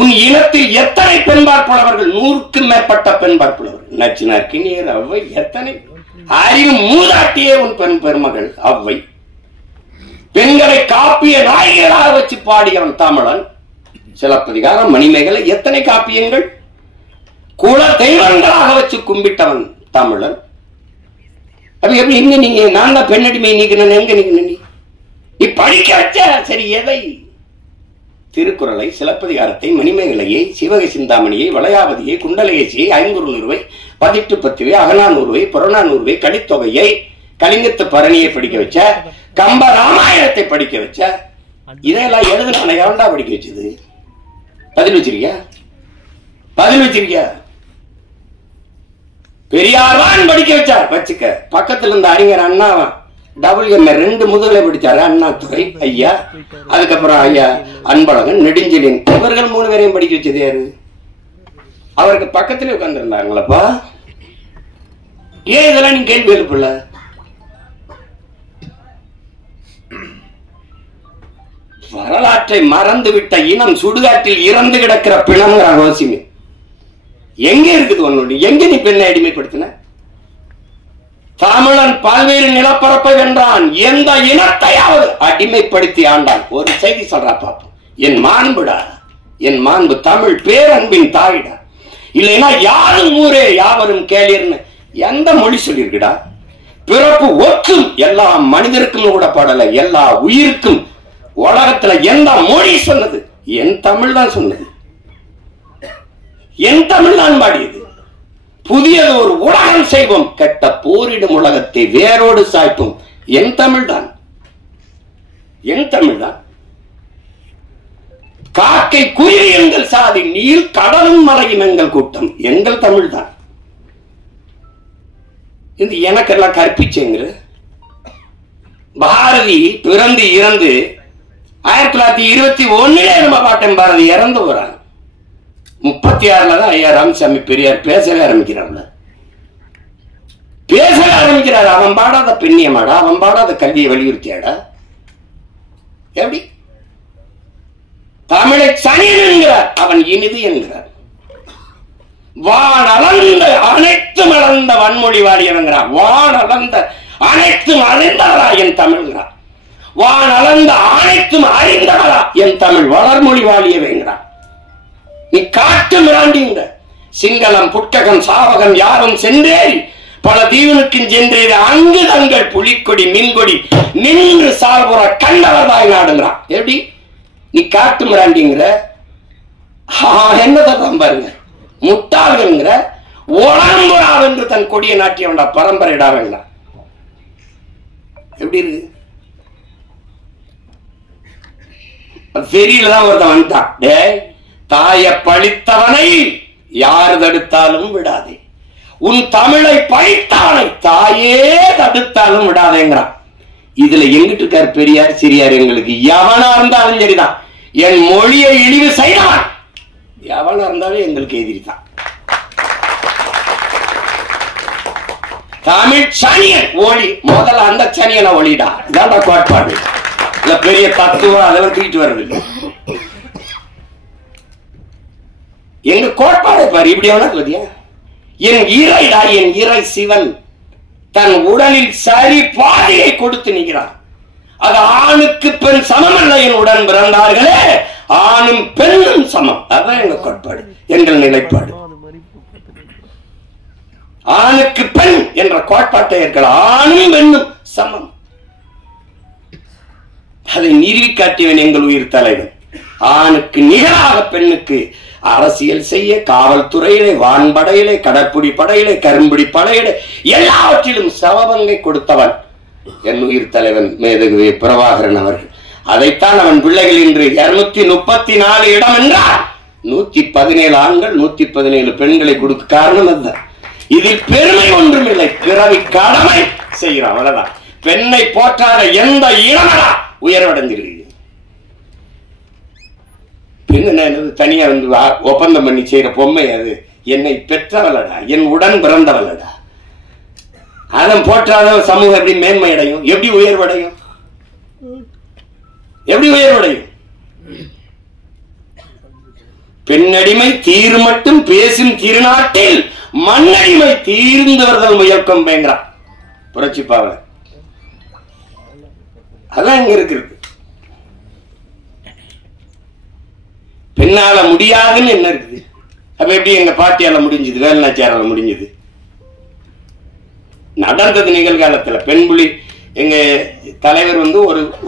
உன் இனத்தில் எத்தனை பெண்பார் புலவர்கள்? 100க்கும் மேற்பட்ட பெண்பார் புலவர்கள். நச்சினார், கிணியர், அவ்வை, எத்தனை அறிவு மூதாட்டியே உன் பெருமகள் அவ்வை. பெண்களை காப்பிய நாயகராக வச்சு பாடியவன் தமிழன். சிலப்பதிகாரம், மணிமேகலை, எத்தனை காப்பியங்கள்? குல தெய்வங்களாக வச்சு கும்பிட்டவன் தமிழன். அப்ப எப்படி எங்க நீங்க? நான் தான் பெண்ணடிமை நீக்கினேன். எங்க நீ படிக்க வச்ச சரி எதை? திருக்குறளை, சிலப்பதிகாரத்தை, மணிமேகலையை, சிவகை சிந்தாமணியை, வளையாவதியை, குண்டலகேசியை, ஐங்குறுநூறுவை, 18 அகநானூறுவை, புறநானூறுவை, கலித்தொகையை, கலிங்கத்து பரணியை படிக்க வச்ச, கம்ப ராமாயணத்தை படிக்க வச்ச, இதெல்லாம் எழுதுன எவன்டா படிக்க வச்சது? பதில் வச்சிருக்கியா? பதில் வச்சிருக்கியா? பெரியார் தான் படிக்க வச்சார். வச்சுக்க. பக்கத்துல இருந்த அறிஞர் அண்ணாவன் WMA 2 முதுகலை படிச்சாரு. அண்ணாதுரை ஐயா, அதுக்கப்புறம் ஐயா அன்பழகன், நெடுஞ்செழியன், இவர்கள் 3 பேரையும் படிக்க வச்சது யாரு? அவருக்கு பக்கத்திலே உட்கார்ந்து இருந்தாங்களப்பா. ஏன் இதெல்லாம் நீ கேள்வி எழுப்பல? வரலாற்றை மறந்து விட்ட இனம் சுடுகாட்டில் இறந்து கிடக்கிற பிணம்ங்கிற அவசியம் எங்க இருக்குது? ஒன்னு எங்க நீ பெண்ணை அடிமைப்படுத்தின? தமிழன் பல்வேறு நிலப்பரப்பை வென்றான், எந்த இனத்தையாவது அடிமைப்படுத்தி ஆண்டான். ஒரு செய்தி சொல்றா பாப்போம். என் மாண்புடா, என் மாண்பு தமிழ் பேரன்பின் தாயிடா. இல்லைன்னா யாரும் ஊரே யாவரும் கேளீர்னு எந்த மொழி சொல்லியிருக்குடா? பிறப்பு ஒற்றும் எல்லா மனிதருக்கும் கூட பாடல, எல்லா உயிருக்கும் உலகத்துல எந்த மொழி சொன்னது? என் தமிழ் தான் சொன்னது, என் தமிழ் தான் பாடியது. புதியது ஒரு உலகம் செய்வோம், கெட்ட போரிடும் உலகத்தை வேரோடு சாய்ப்போம். என் தமிழ் தான், என் தமிழ் தான். காக்கை குருவி எங்கள் சாதி, நீர் கடலும் மலையும் எங்கள் கூட்டம், எங்கள் தமிழ் தான். இது எனக்கெல்லாம் கற்பிச்சேங்கிற பாரதி பிறந்து இறந்து 1921 நம்ம பாட்டன் பாரதி இறந்து போறாங்க. 36 தான் ஐயா ராமசாமி பெரியார் பேசவே ஆரம்பிக்கிறார். பேசவே ஆரம்பிக்கிறார். அவன் பாடாத பெண்ணியமாடா, அவன் பாடாத கல்வியை வலியுறுத்தியாடா? எப்படி? தமிழை சனியன் என்கிறார், அவன் இனிது என்கிறார். வானளந்த அனைத்தும் அளந்த வன்மொழி வாழியவங்கிறார். வானளந்த அனைத்தும் அறிந்தவரா என் தமிழ்கிறார். வானளந்த அனைத்தும் அறிந்தவரா என் தமிழ் வளர்மொழி வாழியவேங்கிறார். நீ காட்டு மிராண்டிங்க. சிங்களம் புட்ககம் சாவகம் யாரும் சென்றேறி பல தீவனுக்கும் சென்றேறி அங்கு தங்கள் புலிக்கொடி மின்கொடி நின்று சால்புற கண்டவர்தாய் நாடுங்கிறான். எப்படி? நீ காட்டு மிராண்டிங்கிற என்னதான் பாருங்க, முட்டாள்கிற உடம்புறார் என்று தன் கொடியை நாட்டியவன்டா பரம்பரையிடாவங்களா? எப்படி இருக்கு? வெறியில தான் ஒருத்தன் வந்துட்டான். டே, தாய பழித்தவனை யாரு தடுத்தாலும் விடாதே, உன் தமிழை பழித்தவனை தாயே தடுத்தாலும் விடாதேங்கிறான். இதுல எங்கிட்டு இருக்காரு பெரியார் சிறியார்? எங்களுக்கு எவனா இருந்தாலும் சரிதான். என் மொழியை இழிவு செய்யலாம் எவனா இருந்தாலும் எங்களுக்கு எதிரிதான். தமிழ் சனியன் ஒளி, முதல்ல அந்த சனியனை ஒளிடா. இதான் கோட்பாடு. இல்ல பெரிய தத்துவம் அதெல்லாம் தூக்கிட்டு வர்றது இல்லை. எங்க கோட்பாடு பாரு. இப்படி எவ்வளவு சொல்லியா? என் இறைடா, என் இறை சிவன் தன் உடலில் சரி பாதையை கொடுத்து நிற்கிறான். அது ஆணுக்கு பெண் சமம் அல்ல. என் உடன் பிறந்தார்களே, ஆணும் பெண்ணும் சமம். அதான் எங்க கோட்பாடு, எங்கள் நிலைப்பாடு. ஆணுக்கு பெண் என்ற கோட்பாட்டை இருக்கலாம். ஆணும் பெண்ணும் சமம். அதை நிறுவி காட்டியவன் எங்கள் உயிர் தலைவன். ஆணுக்கு நிகராக பெண்ணுக்கு அரசியல் செய்ய காவல்துறையிலே, வான்படையிலே, கடற்புடி படையிலே, கரும்புடி படையிலே எல்லாவற்றிலும் சமபங்கை கொடுத்தவன் என் உயிர் தலைவன் மேதகு பிரபாகரன் அவர்கள். அதைத்தான் அவன் பிள்ளைகள் இன்று 234 இடம் என்றார். 117 ஆண்கள் 117 பெண்களை கொடுக்க காரணம் அல்ல. இதில் பெருமை ஒன்றும் இல்லை, பிறவி கடமை செய்கிறான். அவ்வளவுதான். பெண்ணை போற்றாத எந்த இனமடா உயர்வடைந்திருக்கு. பெண்ணு தனியா வந்து ஒப்பந்தம் பண்ணி செய்யற பொம்மை அது. என்னை பெற்றவளடா, என் உடன் பிறந்தவளடா. அதன் போற்றாத சமூகம் எப்படி மேன்மை அடையும்? எப்படி உயர்வடையும்? எப்படி உயர்வடையும்? பெண்ணடிமை தீர் மட்டும் பேசும் திருநாட்டில் மண்ணடிமை தீர்ந்து வருதல் முயற்கம் பேங்கிறான் புரட்சி பாவலர். அதான் இங்க இருக்கு. பெண்ணால முடியாதுன்னு என்ன இருக்குது? அப்ப எப்படி எங்க பாட்டியால முடிஞ்சது, வேலுநாச்சியாரால முடிஞ்சது? நடந்தது நிகழ்காலத்துல. பெண்புலி எங்க தலைவர் வந்து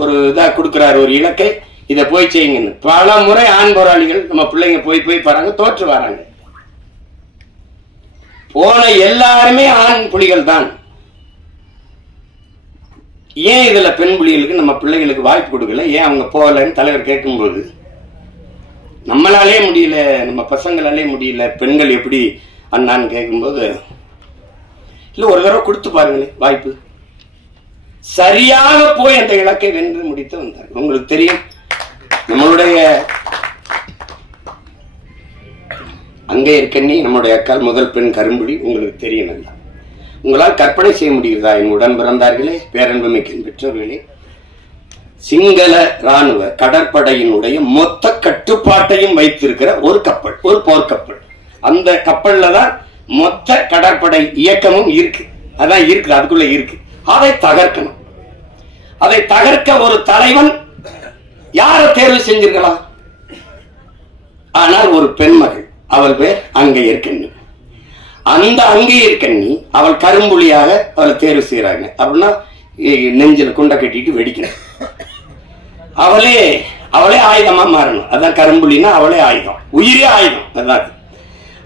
ஒரு இதா கொடுக்கிறாரு, ஒரு இலக்கை, இதை போய் செய்யுங்கன்னு. பல முறை ஆண் போராளிகள் நம்ம பிள்ளைங்க போய் பாருங்க, தோற்று வராங்க. போன எல்லாருமே ஆண் புலிகள் தான். ஏன் இதுல பெண் புலிகளுக்கு நம்ம பிள்ளைகளுக்கு வாய்ப்பு கொடுக்கல, ஏன் அவங்க போகலன்னு தலைவர் கேட்கும்போது, நம்மளாலே முடியல, நம்ம பசங்களாலே முடியல, பெண்கள் எப்படி அண்ணான்னு கேட்கும்போது, இல்ல ஒரு தடவை கொடுத்து பாருங்களேன் வாய்ப்பு. சரியாக போய் அந்த இலக்கை வென்று முடித்து வந்தார். உங்களுக்கு தெரியும், நம்மளுடைய அங்கே இருக்கண்ணி நம்முடைய அக்கால் முதல் பெண் கரும்புலி. உங்களுக்கு தெரியும் நல்லா. உங்களால் கற்பனை செய்ய முடிகிறதா என் உடன் பிறந்தார்களே, பேரன்புமிக்க பெற்றோர்களே, சிங்கள ராணுவ கடற்படையினுடைய மொத்த கட்டுப்பாட்டையும் வைத்திருக்கிற ஒரு கப்பல், ஒரு போர்க்கப்பல். அந்த கப்பல்ல தான் மொத்த கடற்படை இயக்கமும் இருக்கு. அதான் இருக்கு, அதுக்குள்ள இருக்கு. அதை தகர்க்கணும். அதை தகர்க்க ஒரு தலைவன் யாரை தேர்வு செஞ்சிருக்கலாம்? ஆனால் ஒரு பெண்மகள், அவள் பேர் அங்கையர்கண்ணி. அந்த அங்கையர்கண்ணி அவள் கரும்புலியாக அவளை தேர்வு செய்யறாங்க. அப்படின்னா நெஞ்சில குண்டை கட்டிட்டு வெடிக்கணும். அவளே ஆயுதமா மாறணும். அதான் கரும்புலின்னா அவளே ஆயுதம், உயிரே ஆயுதம். அதான்.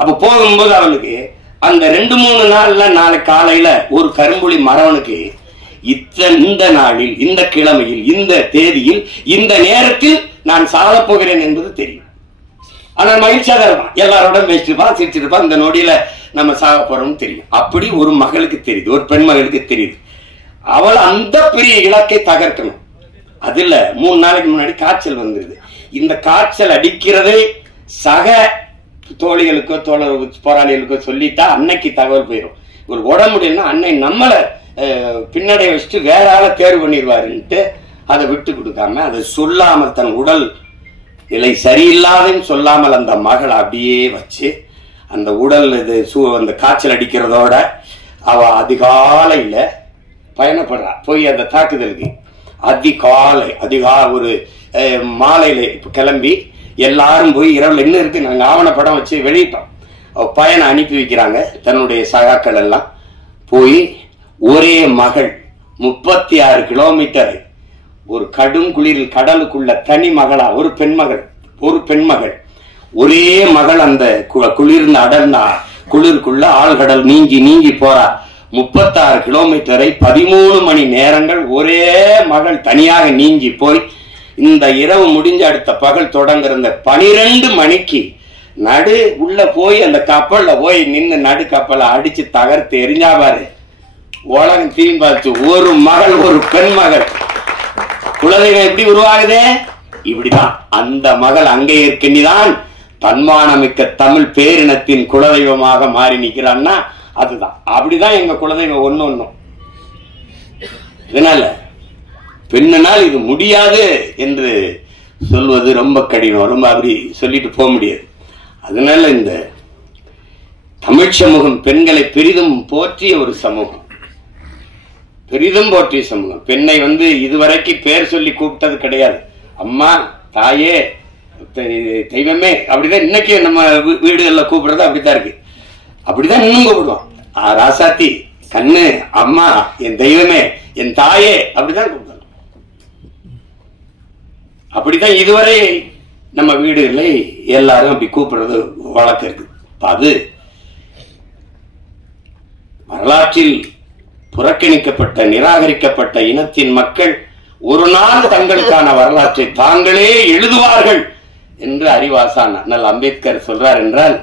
அப்ப போகும்போது அவளுக்கு அந்த 2-3 நாள்ல, நாளை காலையில ஒரு கரும்புலி மறவனுக்கு இந்த நாளில், இந்த கிழமையில், இந்த தேதியில், இந்த நேரத்தில் நான் சாகப் போகிறேன் என்பது தெரியும். ஆனால் மகிழ்ச்சியாக இருப்பான், எல்லாரோட பேசிட்டுப்பான், சிரிச்சிருப்பான். இந்த நொடியில நம்ம சாக போறோம்னு தெரியும். அப்படி ஒரு மகளுக்கு தெரியுது, ஒரு பெண் மகளுக்கு தெரியுது. அவள் அந்த பெரிய இலக்கை தகர்க்கணும். அதுல 3 நாளைக்கு முன்னாடி காய்ச்சல் வந்துருது. இந்த காய்ச்சல் அடிக்கிறதே சக தோழிகளுக்கோ போராளிகளுக்கோ சொல்லிட்டா அன்னைக்கு தகவல் போயிடும். ஒரு உடம்பு முடியலன்னா அன்னை நம்மளை பின்னடை வச்சுட்டு வேற ஆளை தேர்வு பண்ணிடுவாருன்ட்டு அதை விட்டு கொடுக்காம, அதை சொல்லாமல், தன் உடல் நிலை சரியில்லாதுன்னு சொல்லாமல் அந்த மகளை அப்படியே வச்சு அந்த உடல் அந்த காய்ச்சல் அடிக்கிறதோட அவ அதிகாலையில பயணப்படுறா போய் அந்த தாக்குதலுக்கு. ஒரு மாலையில இப்ப கிளம்பி எல்லாரும் போய் இரவுல என்ன இருக்கு நாங்க ஆவணப்படம் வச்சு வெளியிட்டோம். பயணம் அனுப்பி வைக்கிறாங்க. தன்னுடைய சகாக்கள் எல்லாம் போய் ஒரே மகள் 36 கிலோமீட்டர் ஒரு கடும் குளிரில் கடலுக்குள்ள தனி மகளா ஒரு பெண்மகள் ஒரே மகள் அந்த குளிர்ந்த அடர்ந்த குளிருக்குள்ள ஆழ்கடல் நீங்கி போறா. 36 கிலோமீட்டரை 13 மணி நேரங்கள் ஒரே மகள் தனியாக நீங்கி போய் இந்த இரவு முடிஞ்ச அடுத்த பகல் தொடங்குற இந்த 12 மணிக்கு நடு உள்ள போய் அந்த கப்பல்ல போய் நின்று நடு கப்பலை அடிச்சு தகர்த்து எரிஞ்சா பாரு. உலகம் திரும்பி பார்த்து ஒரு மகள், ஒரு பெண் மகள். குலதெய்வம் எப்படி உருவாகுதே? இப்படிதான். அந்த மகள் அங்கையர்கண்ணிதான் தன்மானமிக்க தமிழ் பேரினத்தின் குலதெய்வமாக மாறி நிக்கிறான்னா அதுதான். அப்படிதான் எங்க குலதெய்வம் ஒன்னும். இதனால பெண்ணனால் இது முடியாது என்று சொல்வது ரொம்ப கடினம். ரொம்ப அப்படி சொல்லிட்டு போக முடியாது. அதனால இந்த தமிழ் சமூகம் பெண்களை பெரிதும் போற்றிய ஒரு சமூகம், பெரிதும் போற்றிய சமூகம். பெண்ணை இதுவரைக்கும் பேர் சொல்லி கூப்பிட்டது கிடையாது. அம்மா, தாயே, தெய்வமே. அப்படிதான் இன்னைக்கு நம்ம வீடுகள்ல கூப்பிடுறது அப்படித்தான் இருக்கு. அப்படிதான் இன்னும் கூப்பிடுவோம். ராசாத்தி, கண்ணு, அம்மா, என் தெய்வமே, என் தாயே, அப்படிதான் கூப்பிடணும். அப்படிதான் இதுவரை நம்ம வீடுகளில் எல்லாரும் அப்படி கூப்பிடுறது வழக்கம் இருக்கு. அது வரலாற்றில் புறக்கணிக்கப்பட்ட, நிராகரிக்கப்பட்ட இனத்தின் மக்கள் ஒரு நாள் தங்களுக்கான வரலாற்றை தாங்களே எழுதுவார்கள் என்று அறிவாசான் அண்ணல் அம்பேத்கர் சொல்றார் என்றால்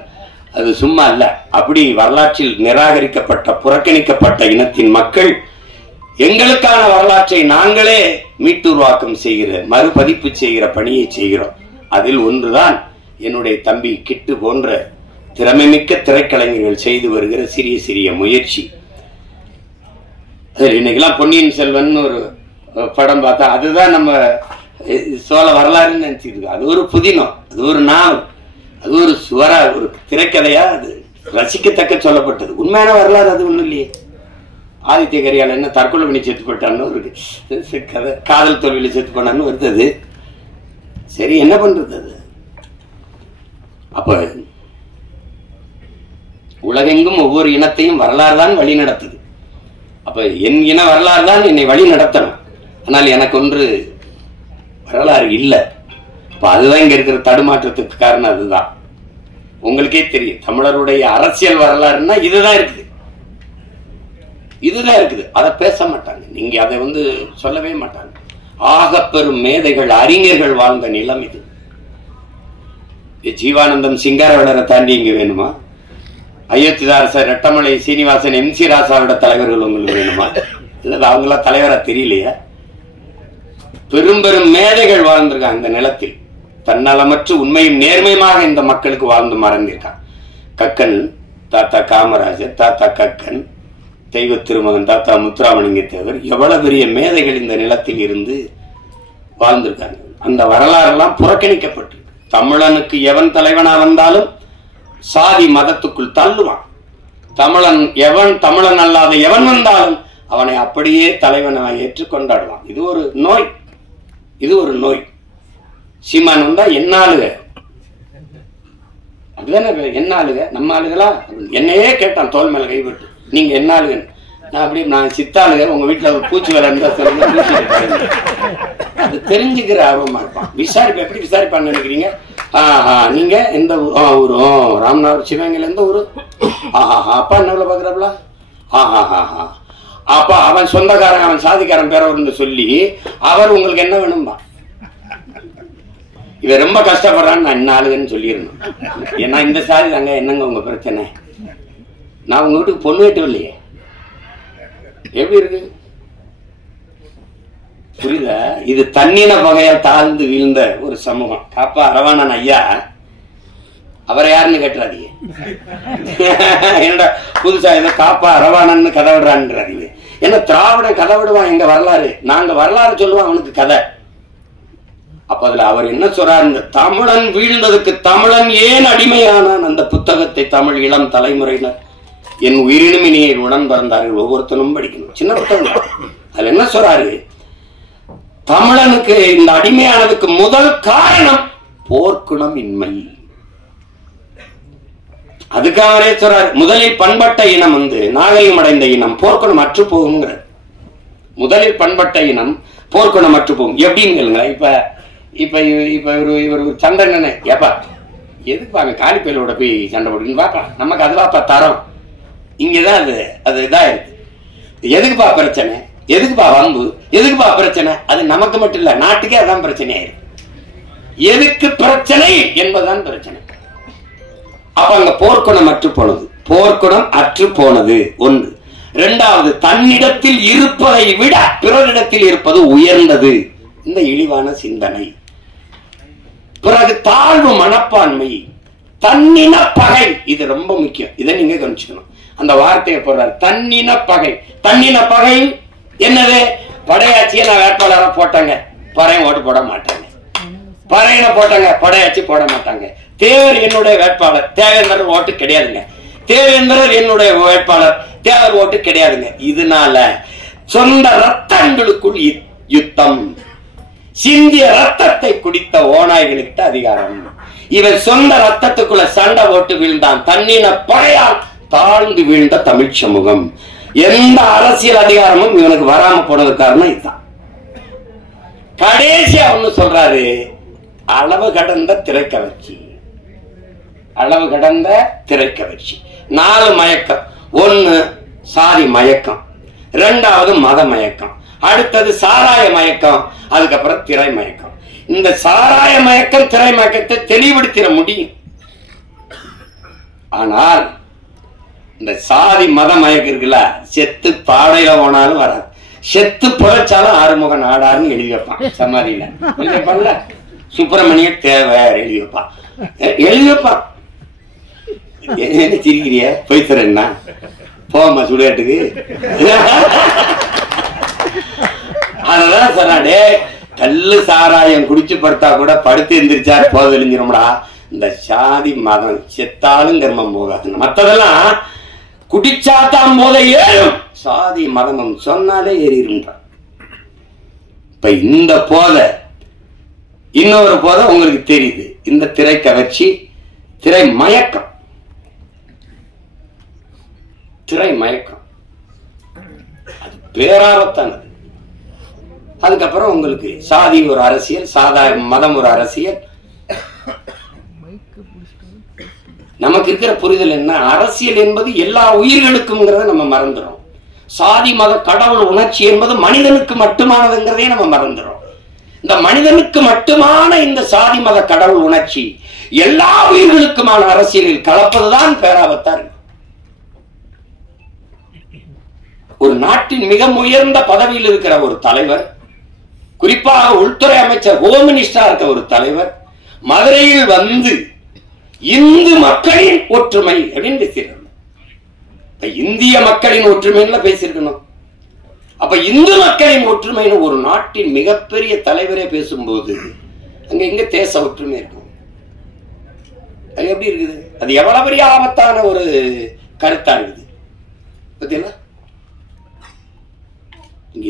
அது சும்மா அல்ல. அப்படி வரலாற்றில் நிராகரிக்கப்பட்ட, புறக்கணிக்கப்பட்ட இனத்தின் மக்கள் எங்களுக்கான வரலாற்றை நாங்களே மீட்டுருவாக்கம் செய்கிற, மறுபதிப்பு செய்கிற பணியை செய்கிறோம். அதில் ஒன்றுதான் என்னுடைய தம்பி கிட்டு போன்ற திறமைமிக்க திரைக்கலைஞர்கள் செய்து வருகிற சிறிய சிறிய முயற்சி. இன்னைக்கெல்லாம் பொன்னியின் செல்வன் ஒரு படம் பார்த்தா அதுதான் நம்ம சோழ வரலாறுன்னு நினைச்சிட்டு இருக்கோம். அது ஒரு புதினம், அது ஒரு நாவல், அது ஒரு சுவரா, ஒரு திரைக்கதையா அது ரசிக்கத்தக்க சொல்லப்பட்டது. உண்மையான வரலாறு அது ஒண்ணும் இல்லையே. ஆதித்ய கரிகாலன் என்ன தற்கொலை பண்ணி செத்து போட்டான்னு ஒரு கதை, காதல் தோல்வியில செத்து போனான்னு வருது. சரி, என்ன பண்றது? அது அப்ப உலகெங்கும் ஒவ்வொரு இனத்தையும் வரலாறு தான் வழி நடத்துது. அப்ப என் இன வரலாறு தான் என்னை வழி நடத்தணும். ஆனால் எனக்கு ஒன்று வரலாறு இல்லை. இப்ப அதுதான் இங்க இருக்கிற தடுமாற்றத்துக்கு காரணம். அதுதான் உங்களுக்கே தெரியும். தமிழருடைய அரசியல் வரலாறுன்னா இதுதான் இருக்குது. இதுதான் இருக்குது. அதை பேச மாட்டாங்க. நீங்க அதை சொல்லவே மாட்டாங்க. ஆக பெரும் மேதைகள் அறிஞர்கள் வாழ்ந்த நிலம் இது. ஜீவானந்தம் சிங்காரவேலரை தாண்டி இங்க வேணுமா? அயோத்திதாரசர், ரெட்டமலை சீனிவாசன், MC ராசாவோட தலைவர்கள் உங்களுக்கு வேணுமா? இல்ல அவங்களாம் தலைவரா தெரியலையா? பெரும் பெரும் மேதைகள் வாழ்ந்திருக்காங்க இந்த நிலத்தில். தன்னலமற்று உண்மையும் நேர்மையுமாக இந்த மக்களுக்கு வாழ்ந்து மறந்திருக்கான். கக்கன் தாத்தா காமராஜர், தாத்தா கக்கன், தெய்வ திருமகன் தாத்தா முத்துராமலிங்க தேவர், எவ்வளவு பெரிய மேதைகள் இந்த நிலத்தில் இருந்து வாழ்ந்திருக்காங்க. அந்த வரலாறெல்லாம் புறக்கணிக்கப்பட்டிருக்கு. தமிழனுக்கு எவன் தலைவனா வந்தாலும் சாதி மதத்துக்குள் தள்ளுவான். தமிழன் அல்லாத எவன் வந்தாலும் அவனை அப்படியே தலைவனாக ஏற்று கொண்டாடுவான். இது ஒரு நோய். இது ஒரு நோய். சீமான் வந்தா என்ன ஆளுக, அதுதானே என்ன ஆளுக, நம்ம ஆளுகளா? என்னையே கேட்டான் தோல் மேல கைவிட்டு, நீங்க என்ன ஆளுகன்னு. நான் அப்படியே நான் சித்தாளுக, உங்க வீட்டுல ஒரு பூச்சி வேலை இருந்தா சொல்லுங்க. அது தெரிஞ்சுக்கிற ஆர்வமா இருப்பான். விசாரிப்பு எப்படி விசாரிப்பான்னு நினைக்கிறீங்க? நீங்க எந்த ஊரு? ராமநாதபுரம், சிவகங்கையில எந்த ஊரு? அப்பா என்ன பாக்குறாப்ல? அப்பா அவன் சொந்தக்காரன், அவன் சாதிக்காரன் பேரவர் சொல்லி அவர் உங்களுக்கு என்ன வேணும்பா? இவ ரொம்ப கஷ்டப்படுறான்னு நான் என்ன ஆளுகன்னு சொல்லிடணும். ஏன்னா இந்த சாதி தாங்க, என்னங்க உங்க பிரச்சனை? நான் உங்க வீட்டுக்கு பொண்ணு கேட்டு இல்லையே. எப்படி இருக்கு புரியுதா? இது தண்ணீன வகையால் தாழ்ந்து வீழ்ந்த ஒரு சமூகம். காப்பா அரவாணன் ஐயா, அவரை யாருன்னு கேட்டுறாதீங்க. என்னடா புதுசா ஏதோ காப்பா அரவாணன்னு கதை விடுறான்றாதீங்க. ஏன்னா திராவிடன் கதை விடுவான் எங்க வரலாறு, நாங்க வரலாறு சொல்லுவோம் அவனுக்கு கதை. அப்ப அதுல அவர் என்ன சொல்றாரு, தமிழன் வீழ்ந்ததுக்கு தமிழன் ஏன் அடிமையானான் அந்த புத்தகத்தை தமிழ் இளம் தலைமுறையினர் என் உயிரினுமினியை உடன் பிறந்தார்கள் ஒவ்வொருத்தனும் படிக்கணும். சின்ன புத்தகம். அதுல என்ன சொல்றாரு, தமிழனுக்கு இந்த அடிமையானதுக்கு முதல் காரணம் போர்க்குணம் இன்மை. அதுக்காகவே சொல்றாரு, முதலில் பண்பட்ட இனம் நாகரிகம் அடைந்த இனம் போர்க்குணம் அற்று போகுங்கிறார். முதலில் பண்பட்ட இனம் போர்க்குணம் அற்று போகும். எப்படின்னு கேளுங்க. இப்ப இவர் சண்டை என்ன ஏப்பா எதுக்கு அவன் காலிப்பையிலோட போய் சண்டை போடுன்னு பாப்பா, நமக்கு அதுவாப்பா தரோம். இங்கதான் அது இதா இருக்கு. எதுக்குப்பா பிரச்சனை, எதுக்குப்பா வம்பு, எதுக்குப்பா பிரச்சனை? அது நமக்கு மட்டும் இல்ல, நாட்டுக்கே அதான் பிரச்சனை ஆயிருக்கு. எதுக்கு பிரச்சனை என்பதுதான் பிரச்சனை. அப்ப அங்க போர்க்குணம் அற்று போனது, போர்க்குணம் அற்று போனது ஒன்று. இரண்டாவது, தன்னிடத்தில் இருப்பதை விட பிறரிடத்தில் இருப்பது உயர்ந்தது, இந்த இழிவான சிந்தனை. பிறகு தாழ்வு மனப்பான்மை, தன்னின பகை. இது ரொம்ப முக்கியம், இதை நீங்க கவனிச்சுக்கணும். அந்த வார்த்தையை போடுறாரு, தன்னின பகை. தன்னின பகை என்னது? படையாட்சியை நான் வேட்பாளராக போட்டாங்க, பறையன் ஓட்டு போட மாட்டாங்க. பறையனை போட்டாங்க, படையாட்சி போட மாட்டாங்க. தேவர் என்னுடைய வேட்பாளர், தேவேந்திரர் ஓட்டு கிடையாதுங்க. தேவேந்திரர் என்னுடைய வேட்பாளர், தேவர் ஓட்டு கிடையாதுங்க. இதனால சொந்த ரத்தங்களுக்குள் யுத்தம். சிந்திய ரத்தத்தை குடித்த ஓநாய்களுக்கு அதிகாரம். இவன் சொந்த ரத்தத்துக்குள்ள சண்டை ஓட்டு வீழ்ந்தான். தன்னின பகையால் தாழ்ந்து வீழ்ந்த தமிழ் சமூகம். எந்த அரசியல் அதிகாரமும் இவனுக்கு வராம போனது காரணம் இதுதான். கடைசியா ஒண்ணு சொல்றாரு, அளவு கடந்த திரைக்கவர்ச்சி. அளவு கடந்த திரைக்கவர்ச்சி. 4 மயக்கம். 1 சாதி மயக்கம், 2வது மத மயக்கம், அடுத்தது சாராய மயக்கம், அதுக்கப்புறம் திரை மயக்கம். இந்த சாராய மயக்கம் திரை மயக்கத்தை தெளிவுபடுத்திட முடியும். ஆனால் இந்த சாதி மத மயக்கம் இருக்குல்ல, செத்து பாடையில போனாலும் வராது, செத்து புழைச்சாலும் ஆறுமுக நாடாருன்னு எழுதி வைப்பான் சமாதியில. எழுதி வைப்பான்ல, சுப்பிரமணிய தேவர் எழுதி வைப்பான், எழுதி வைப்பான். என்ன சிரிக்கிறிய? போய் தரேன்னா போமா சுடுகாட்டுக்கு. அததான் சொன்னாடே, கல்லு சாராயம் குடிச்சு படுத்தா கூட படுத்து எந்திரிச்சா போத எழுஞ்சிரும்டா. இந்த சாதி மதம் செத்தாலும் கர்மம் போகாது, மத்ததெல்லாம் குடிச்சாத்தான் போத ஏறும், சாதி மதமும் சொன்னாலே ஏறிடும்ன்றான். இப்ப இந்த போத இன்னொரு போத உங்களுக்கு தெரியுது, இந்த திரை கவர்ச்சி, திரை மயக்கம். திரை மயக்கம் அது பேராபத்தானது. அதுக்கப்புறம் உங்களுக்கு சாதி ஒரு அரசியல், சாதாரண மதம் ஒரு அரசியல். நமக்கு இருக்கிற புரிதல் என்ன, அரசியல் என்பது எல்லா உயிர்களுக்கும் நம்ம மறந்துடும். சாதி மத கடவுள் உணர்ச்சி என்பது மனிதனுக்கு மட்டுமானதுங்கிறதே நம்ம மறந்துடும். இந்த மனிதனுக்கு மட்டுமான இந்த சாதி மத கடவுள் உணர்ச்சி எல்லா உயிர்களுக்குமான அரசியலில் கலப்பதுதான் பேராபத்தா இருக்கு. ஒரு நாட்டின் மிக உயர்ந்த பதவியில் இருக்கிற ஒரு தலைவர், குறிப்பாக உள்துறை அமைச்சர், ஹோம் மினிஸ்டரா இருக்க ஒரு தலைவர் மதுரையில் வந்து இந்து மக்களின் ஒற்றுமை அப்படின்னு பேசியிருக்கணும். இந்திய மக்களின் ஒற்றுமைன்னு பேசியிருக்கணும். அப்ப இந்து மக்களின் ஒற்றுமைன்னு ஒரு நாட்டின் மிகப்பெரிய தலைவரே பேசும்போது அங்க எங்க தேச ஒற்றுமை இருக்கும்? அது எப்படி இருக்குது? அது எவ்வளவு பெரிய ஆபத்தான ஒரு கருத்தா இருக்குது பத்தியா?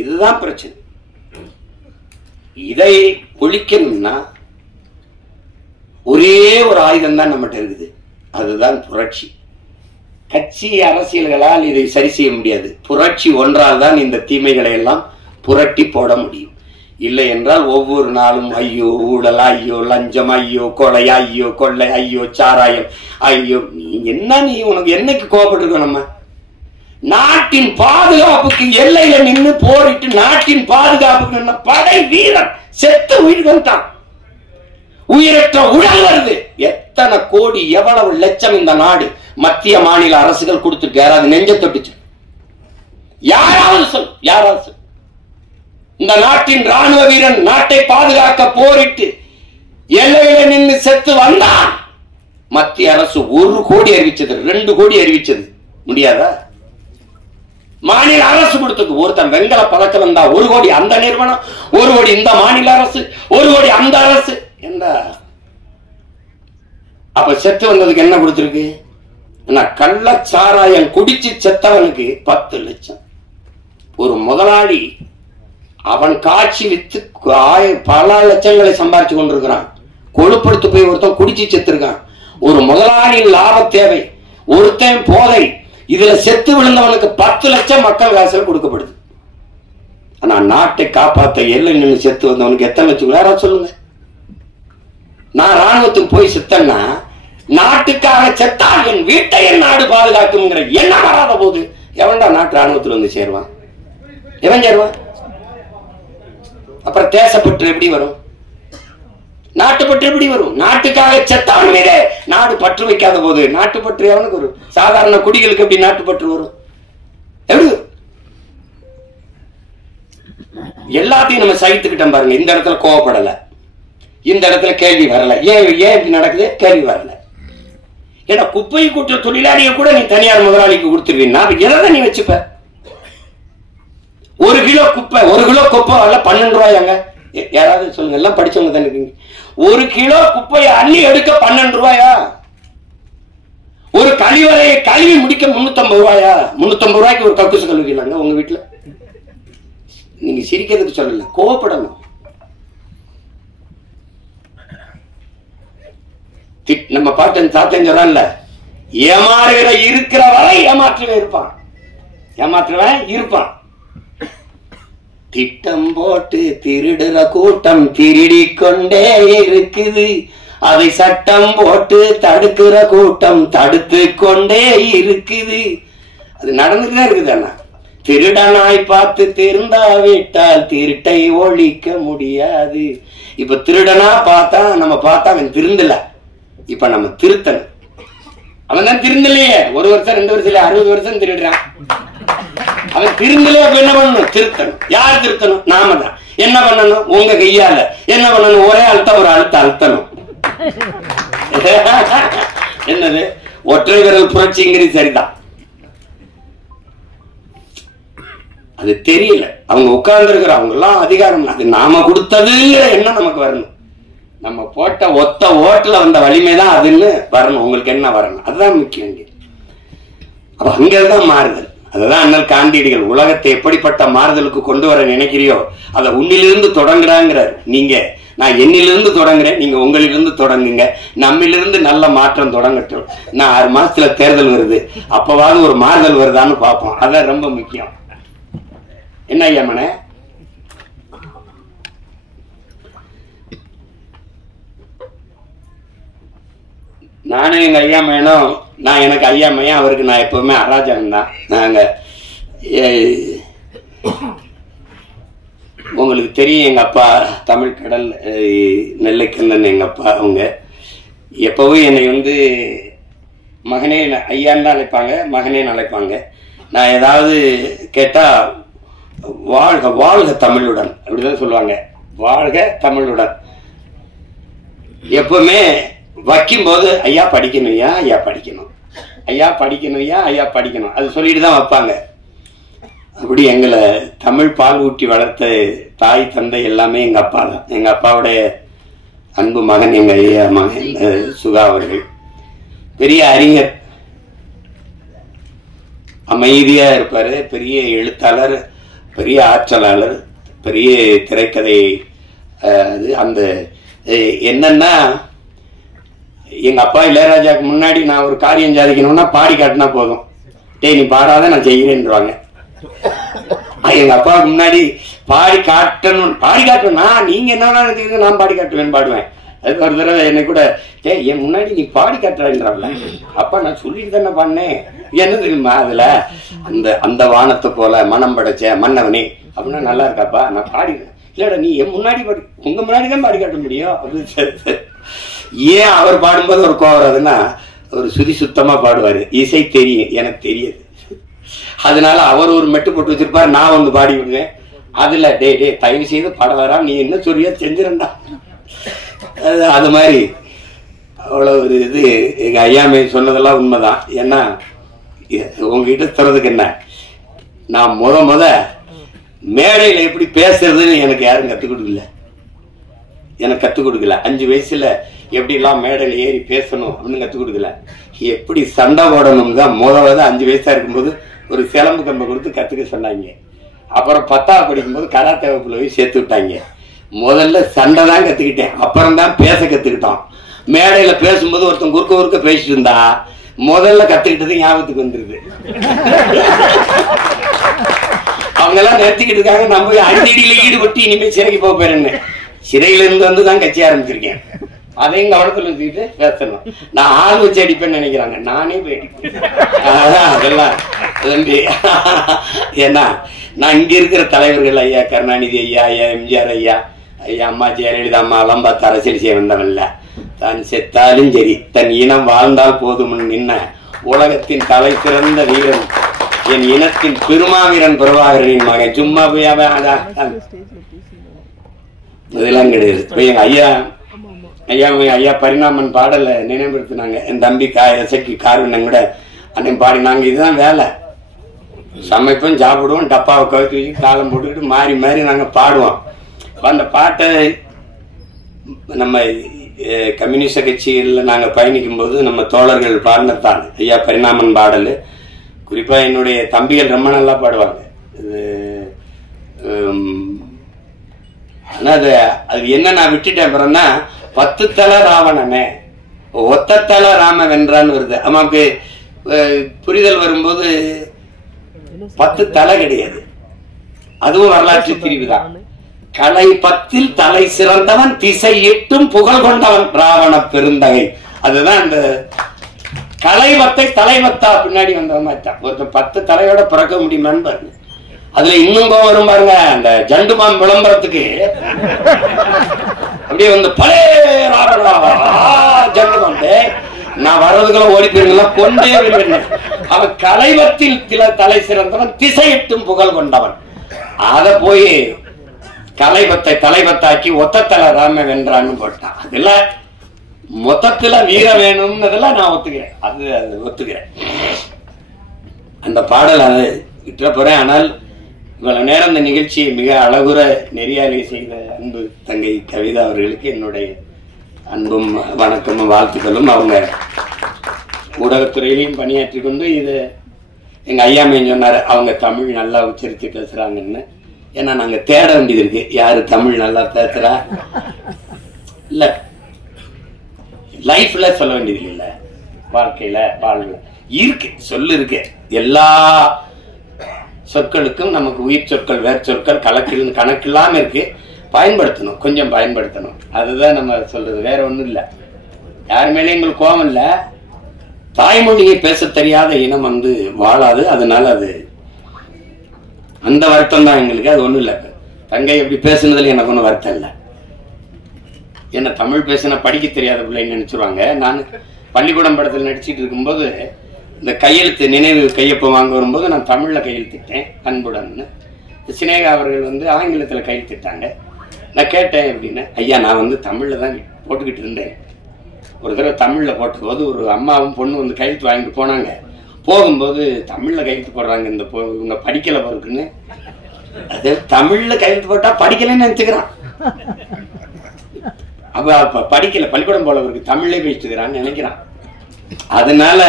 இதுதான் பிரச்சனை. இதை ஒழிக்கணும்னா ஒரே ஒரு ஆயுதம் தான் நம்மகிட்ட இருக்குது, அதுதான் புரட்சி. கட்சி அரசியல்களால் இதை சரி செய்ய முடியாது. புரட்சி ஒன்றால் தான் இந்த தீமைகளை எல்லாம் புரட்டி போட முடியும். இல்லை என்றால் ஒவ்வொரு நாளும் ஐயோ ஊழல், ஐயோ லஞ்சம், ஐயோ கொலை, ஐயோ கொள்ளை, ஐயோ சாராயம், ஐயோ நீ உனக்கு என்னைக்கு கோபப்பட்டிருக்கோம்? நம்ம நாட்டின் பாதுகாப்புக்கு எல்லையில நின்று போரிட்டு நாட்டின் பாதுகாப்புக்கு நின்ன படை வீரன் செத்து உயிர் வந்துட்டான். உயிரற்ற உடல் வருது. எத்தனை கோடி, எவ்வளவு லட்சம் இந்த நாடு மத்திய மாநில அரசுகள் கொடுத்துட்டு யாராவது நெஞ்ச தொட்டுச்சு? யாராவது சொல், யாராவது சொல். இந்த நாட்டின் ராணுவ வீரன் நாட்டை பாதுகாக்க போரிட்டு எல்லையில நின்று செத்து வந்தான். மத்திய அரசு 1 கோடி அறிவிச்சது, 2 கோடி அறிவிச்சது, முடியாதா? மாநில அரசு கொடுத்தது. ஒருத்தன் வெங்கல பதக்கம் வந்தா 1 கோடி அந்த நிறுவனம், 1 கோடி இந்த மாநில அரசு, 1 கோடி அந்த அரசு. என்ன அப்ப செத்து வந்ததுக்கு என்ன கொடுத்திருக்கு? கள்ளச்சாராயம் குடிச்சு செத்தவனுக்கு 10 லட்சம். ஒரு முதலாளி அவன் காட்சி வித்து பல லட்சங்களை சம்பாதிச்சு கொண்டிருக்கிறான். கொழுப்படுத்து போய் ஒருத்தன் குடிச்சு செத்துருக்கான். ஒரு முதலாளியின் லாப தேவை, ஒருத்தன் போதை, இதுல செத்து விழுந்தவனுக்கு 10 லட்சம் மக்கள் காசுல கொடுக்கப்படுது. ஆனா நாட்டை காப்பாத்த எல்லை நின்று செத்து வந்தவனுக்கு எத்தனை லட்சம்? யாராவது சொல்லுங்க. நான் ராணுவத்துக்கு போய் செத்தேன்னா நாட்டுக்காக செத்தால் என் வீட்டை என் நாடு பாதுகாக்குங்கிற எண்ணம் வராத போது எவன்டா நாட்டு ராணுவத்தில் வந்து சேருவான்? எவன் சேருவான்? அப்புறம் தேசப்பற்று எப்படி வரும்? நாட்டுப்பற்று எப்படி வரும்? நாட்டுக்காக செத்தவன் மீதே நாடு பற்று வைக்காத போது நாட்டுப்பற்று எவனுக்கு வரும்? சாதாரண குடிகளுக்கு எப்படி நாட்டுப்பற்று வரும்? எப்படி? எல்லாத்தையும் நம்ம சகித்துக்கிட்டோம் பாருங்க. இந்த இடத்துல கோவப்படல, இந்த இடத்துல கேள்வி வரல. ஏன் இப்படி நடக்குது? கேள்வி வரல. ஏன்னா குப்பை கூட்டுற தொழிலாளியை கூட நீ தனியார் முதலாளிக்கு கொடுத்துருவீங்கன்னா எதை நீ வச்சுப்ப? 1 கிலோ குப்பை 1 கிலோ குப்பை 12 ரூபாயாங்க. யாராவது சொல்லுங்க, எல்லாம் படிச்சவங்க தானே இருக்கீங்க. 1 கிலோ குப்பையை அள்ளி எடுக்க 12 ரூபாயா? ஒரு கழிவறையை கழுவி முடிக்க 350 ரூபாயா? 350 ரூபாய்க்கு ஒரு கக்கூசு கழுவிக்கலாங்க உங்க வீட்டுல? நீங்க சிரிக்கிறதுக்கு சொல்லல, கோவப்படணும். நம்ம பாட்டன் தாத்தன் சொல்றான்ல, ஏமாறுகிற இருக்கிற வரை ஏமாற்றுவே இருப்பான், ஏமாற்றுவன் இருப்பான். திட்டம் போட்டு திருடுற கூட்டம் திருடி கொண்டே இருக்குது, அதை சட்டம் போட்டு தடுக்கிற கூட்டம் தடுத்து கொண்டே இருக்குது. அது நடந்துட்டுதான் இருக்குது. அண்ணா திருடனாய் பார்த்து திருந்தாவிட்டால் திருட்டை ஒழிக்க முடியாது. இப்ப திருடனா பார்த்தா நம்ம பார்த்தா அவன் திருந்தல, இப்ப நம்ம திருத்தணும். அவன் தான் திருந்தலையே. 1 வருஷம் 2 வருஷம் 60 வருஷம் திருடுறான். அவன் திருந்தலையே. அப்ப என்ன பண்ணணும்? திருத்தணும். யார் திருத்தணும்? நாம தான். என்ன பண்ணணும்? உங்க கையால என்ன பண்ணணும்? ஒரே அழுத்தம், ஒரு அழுத்தணும். என்னது? ஒற்றை விரல் புரட்சிங்கிறது சரிதான். அது தெரியல. அவங்க உட்கார்ந்து இருக்கிற அவங்க எல்லாம் அதிகாரம், அது நாம கொடுத்ததுங்கிற எண்ணம் நமக்கு வரணும். நம்ம போட்ட ஒத்த ஓட்டுல வந்த வலிமைதான் அதுன்னு வரணும். உங்களுக்கு என்ன வரணும்? அதுதான் முக்கியம். அப்ப அங்கதான் மாறுதல். அதுதான் அண்ணல் காந்தியடிகள் உலகத்தை எப்படிப்பட்ட மாறுதலுக்கு கொண்டு வர நினைக்கிறியோ அதை உன்னிலிருந்து தொடங்குறாங்கிறார். நீங்க நான் என்னிலிருந்து தொடங்குறேன், நீங்க உங்களிலிருந்து தொடங்குங்க. நம்மிலிருந்து நல்ல மாற்றம் தொடங்கட்டும். நான் 6 மாசத்துல தேர்தல் வருது, அப்பவாவது ஒரு மாறுதல் வருதான்னு பார்ப்போம். அதான் ரொம்ப முக்கியம். என்ன ஐயா மன? நானும் எங்க ஐயா மையனும், நான் எனக்கு ஐயா மையம், அவருக்கு நான் எப்பவுமே அராஜகம் தான். நாங்க உங்களுக்கு தெரியும், எங்க அப்பா தமிழ் கடல் நெல்லைக்கண்ணன் எங்க அப்பா. அவங்க எப்பவும் என்னை வந்து மகனே ஐயான்னு தான் அழைப்பாங்க, மகனேன்னு அழைப்பாங்க. நான் ஏதாவது கேட்டா வாழ்க வாழ்க தமிழுடன் அப்படிதான் சொல்லுவாங்க, வாழ்க தமிழுடன். எப்பவுமே வைக்கும்போது ஐயா படிக்கணும், ஐயா படிக்கணும், ஐயா படிக்கணும், ஐயா படிக்கணும், அது சொல்லிட்டு தான் வைப்பாங்க. அப்படி எங்களை தமிழ் பால் ஊட்டி வளர்த்த தாய் தந்தை எல்லாமே எங்க அப்பா தான். எங்க அப்பாவுடைய அன்பு மகன் எங்க ஐயா மகன் சுகா அவர்கள். பெரிய அறிஞர், அமைதியா இருப்பாரு, பெரிய எழுத்தாளர், பெரிய ஆற்றலாளர், பெரிய திரைக்கதை. அந்த என்னன்னா, எங்க அப்பா இளையராஜாவுக்கு முன்னாடி நான் ஒரு காரியம் சாதிக்கணும்னா பாடி காட்டினா போதும், டேய் நீ பாடாத நான் செய்கிறேன்றாங்க. எங்க அப்பாவுக்கு முன்னாடி பாடி காட்டணும்னா நீங்க என்ன நான் பாடி காட்டுவேன், பாடுவேன். அதுக்கு ஒரு தடவை என்னை கூட என் முன்னாடி நீ பாடி காட்டுறாங்கல்ல, அப்பா நான் சொல்லிட்டு தானே பாடினேன், என்ன தெரியுமா அதுல அந்த வானத்தை போல மனம் படைச்ச மன்னவனே அப்படின்னா நல்லா இருக்காப்பா, நான் பாடிடுறேன். இல்லடா நீ என் முன்னாடி பாடி, உங்க முன்னாடி தான் பாடி காட்ட முடியும் அப்படின்னு. ஏன் அவர் பாடும்போது ஒரு கோவம் வராதுன்னா, ஒரு சுதி சுத்தமா பாடுவாரு, இசை தெரியும் எனக்கு தெரியாது, அதனால அவர் ஒரு மெட்டு போட்டு வச்சிருப்பாரு, நான் வந்து பாடி விடுவேன். அதுல டே தயவு செய்து பாடவாரா, நீ என்ன சொல்றியா செஞ்சிருந்தா. அது மாதிரி அவ்வளவு ஒரு இது. எங்க ஐயாமே சொன்னதெல்லாம் உண்மைதான். ஏன்னா உங்ககிட்ட சொல்றதுக்கு என்ன, நான் முத மேடையில எப்படி பேசுறதுன்னு எனக்கு யாரும் கத்துக் கொடுக்கல, எனக்கு கத்துக் கொடுக்கல. 5 வயசுல எப்படி எல்லாம் மேடையில ஏறி பேசணும் அப்படின்னு கத்துக் கொடுக்கல. எப்படி சண்டை போடணும் தான் முதல்ல 5 வயசா இருக்கும்போது ஒரு சிலம்பு கம்பை கொடுத்து கத்துக்க சொன்னாங்க. அப்புறம் 10ஆவது படிக்கும்போது கராத்தே வகுப்புல போய் சேர்த்து விட்டாங்க. முதல்ல சண்டை தான் கத்துக்கிட்டேன், அப்புறம் தான் பேச கத்துக்கிட்டோம். மேடையில பேசும்போது ஒருத்தன் குறுக்க பேசிட்டு இருந்தா முதல்ல கத்துக்கிட்டது ஞாபகத்துக்கு வந்துருது. அவங்க எல்லாம் நிறுத்திக்கிட்டு இருக்காங்க, நம்ம போய் அடிக்கடியில ஈடுபட்டு இனிமே சிறைக்கு போக போறேன்னு. சிறையில இருந்து வந்து தான் கட்சி ஆரம்பிச்சிருக்கேன். அதையும் கவனத்துல வச்சுக்கிட்டு பேசணும். நான் ஆள் வச்சு அடிப்பேன்னு நினைக்கிறாங்க, நானே போய் அடிப்பேன். அதெல்லாம் ஏன்னா நான் இங்க இருக்கிற தலைவர்கள் ஐயா கருணாநிதி ஐயா, ஐயா எம்ஜிஆர் ஐயா, ஐயா அம்மா ஜெயலலிதா அம்மா எல்லாம் பார்த்து அரசியல் செய்ய வந்தவன்ல. தான் செத்தாலும் சரி தன் இனம் வாழ்ந்தால் போதும் நின்ன உலகத்தின் தலை சிறந்த வீரன், என் இனத்தின் பெருமாவீரன் பிரபாகரனின் மகன். சும்மா போய் இதெல்லாம் கிடையாது. போய் எங்க ஐயா பரிணாமன் பாடல நினைவுபடுத்தினாங்க. என் தம்பி எசக்கி கார்வண்ணன் கூட அன்னைக்கு பாடினாங்க. இதுதான் வேலை, சமைப்போம், சாப்பிடுவோம், டப்பாவை கவுத்து வச்சு காலம் போட்டுக்கிட்டு மாறி மாறி நாங்க பாடுவோம். அந்த பாட்டை நம்ம கம்யூனிஸ்ட கட்சிகளில் நாங்க பயணிக்கும் போது நம்ம தோழர்கள் பாடினதான் ஐயா பரிணாமன் பாடல். குறிப்பா என்னுடைய தம்பிகள் ரொம்ப நல்லா பாடுவாங்க. ஆனா அது என்ன நான் விட்டுட்டேன். அப்புறம்னா 10 தலை ராவணனே ஒத்த தலை ராம வென்றான்னு வருது. அம்மாவுக்கு புரிதல் வரும்போது 10 தலை கிடையாது, அதுவும் வரலாற்று பிரிவுதான். கலை 10 தலை சிறந்தவன், திசை 8 புகழ் கொண்டவன், ராவண பெருந்தகை. அதுதான் அந்த கலைவத்தை தலைவத்தா பின்னாடி வந்தவன் தான். ஒருத்தர் 10 தலையோட பிறக்க முடியுமான்னு பாருங்க. அதுல இன்னும் வரும் பாருங்க, அந்த ஜண்டுமாம் விளம்பரத்துக்கு அப்படியே வந்து பழைய ஜண்டுமாம் நான் வர்றதுக்குள்ள ஓடி போயிருந்தா கொண்டே வருவேன். அவன் கலைவத்தில் தலை சிறந்தவன், திசை 8 புகழ் கொண்டவன். அத போய் கலைவத்தை தலைவத்தாக்கி ஒத்த தலை ராம வென்றான்னு போட்டான். அதுல மொத்தத்துல வீர வேணும்னதெல்லாம் நான் ஒத்துக்கிறேன், அது ஒத்துக்கிறேன். அந்த பாடல் அதை விட்டுற போறேன். ஆனால் இவ்வளவு நேரம் இந்த நிகழ்ச்சியை மிக அழகுற நெறியாளி செய்த அன்பு தங்கை கவிதா அவர்களுக்கு என்னுடைய அன்பும் வணக்கமும் வாழ்த்துக்களும். அவங்க ஊடகத்துறையிலையும் பணியாற்றி கொண்டு இது எங்க ஐயாமையும் சொன்னாரு, அவங்க தமிழ் நல்லா உச்சரித்து பேசுறாங்கன்னு. ஏன்னா நாங்க தேட வேண்டியது இருக்கு, யாரு தமிழ் நல்லா பேசுறா இல்ல, லைஃப்ல சொல்ல வேண்டியது இல்ல, வாழ்க்கையில வாழ்வு இருக்கு, சொல்லு இருக்கு. எல்லா சொற்களுக்கும் நமக்கு உயிர் சொற்கள், வேர் சொற்கள் கணக்கில்லாம இருக்கு. பயன்படுத்தணும், கொஞ்சம் பயன்படுத்தணும். அதுதான் நம்ம சொல்றது, வேற ஒண்ணும் இல்ல. யாரு மேலே எங்களுக்கு கோபம் இல்ல. தாய்மொழியை பேச தெரியாத இனம் வாழாது. அதனால அது அந்த வருத்தம் தான் எங்களுக்கு. அது ஒண்ணும் இல்லை. தங்கை எப்படி பேசுனதுல எனக்கு ஒன்றும் வருத்தம் இல்லை. என்ன தமிழ் பேசினா படிக்க தெரியாத பிள்ளைன்னு நினைச்சிருவாங்க. நான் பள்ளிக்கூடம் படத்தில் நடிச்சிட்டு இருக்கும்போது இந்த கையெழுத்து நினைவு கையொப்பம் வாங்க வரும்போது நான் தமிழ்ல கையெழுத்திட்டேன் அன்புடன்னு. சினேகா அவர்கள் வந்து ஆங்கிலத்துல கையெழுத்திட்டாங்க. நான் கேட்டேன் அப்படின்னு, ஐயா நான் வந்து தமிழ்ல தான் போட்டுக்கிட்டு இருந்தேன். ஒரு தடவை தமிழ்ல போட்ட போது ஒரு அம்மாவும் பொண்ணு வந்து கையெழுத்து வாங்கிட்டு போனாங்க. போகும்போது தமிழ்ல கையெழுத்து போடுறாங்க, இந்த இவங்க படிக்கல போறதுக்குன்னு. அது தமிழ்ல கையெழுத்து போட்டா படிக்கலன்னு நினைச்சுக்கிறான். அப்ப படிக்கல, பள்ளிக்கூடம் போல இருக்கு, தமிழ்லே பேசிட்டுக்கிறான்னு நினைக்கிறான். அதனால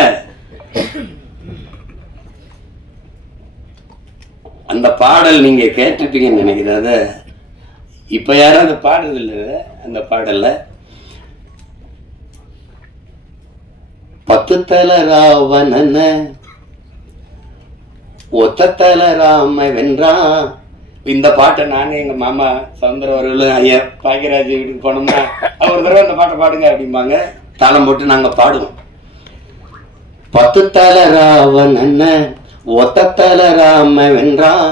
அந்த பாடல் நீங்க கேட்டுட்டீங்கன்னு நினைக்கிறேன். அத இப்ப யாரும் அந்த பாடுறது இல்லை. அந்த பாடல்ல 10 தல ராவணன ஒத்த தல ராம வென்றான். இந்த பாட்டை நானே எங்க மாமா சவுந்தரவர்களும் ஐயா பாக்கியராஜ் வீட்டுக்கு போனோம்னா அவர் தடவை அந்த பாட்டை பாடுங்க அப்படிம்பாங்க. தாளம் போட்டு நாங்க பாடுவோம். 10 தல ராவணன ஒத்த தல ராம வென்றான்,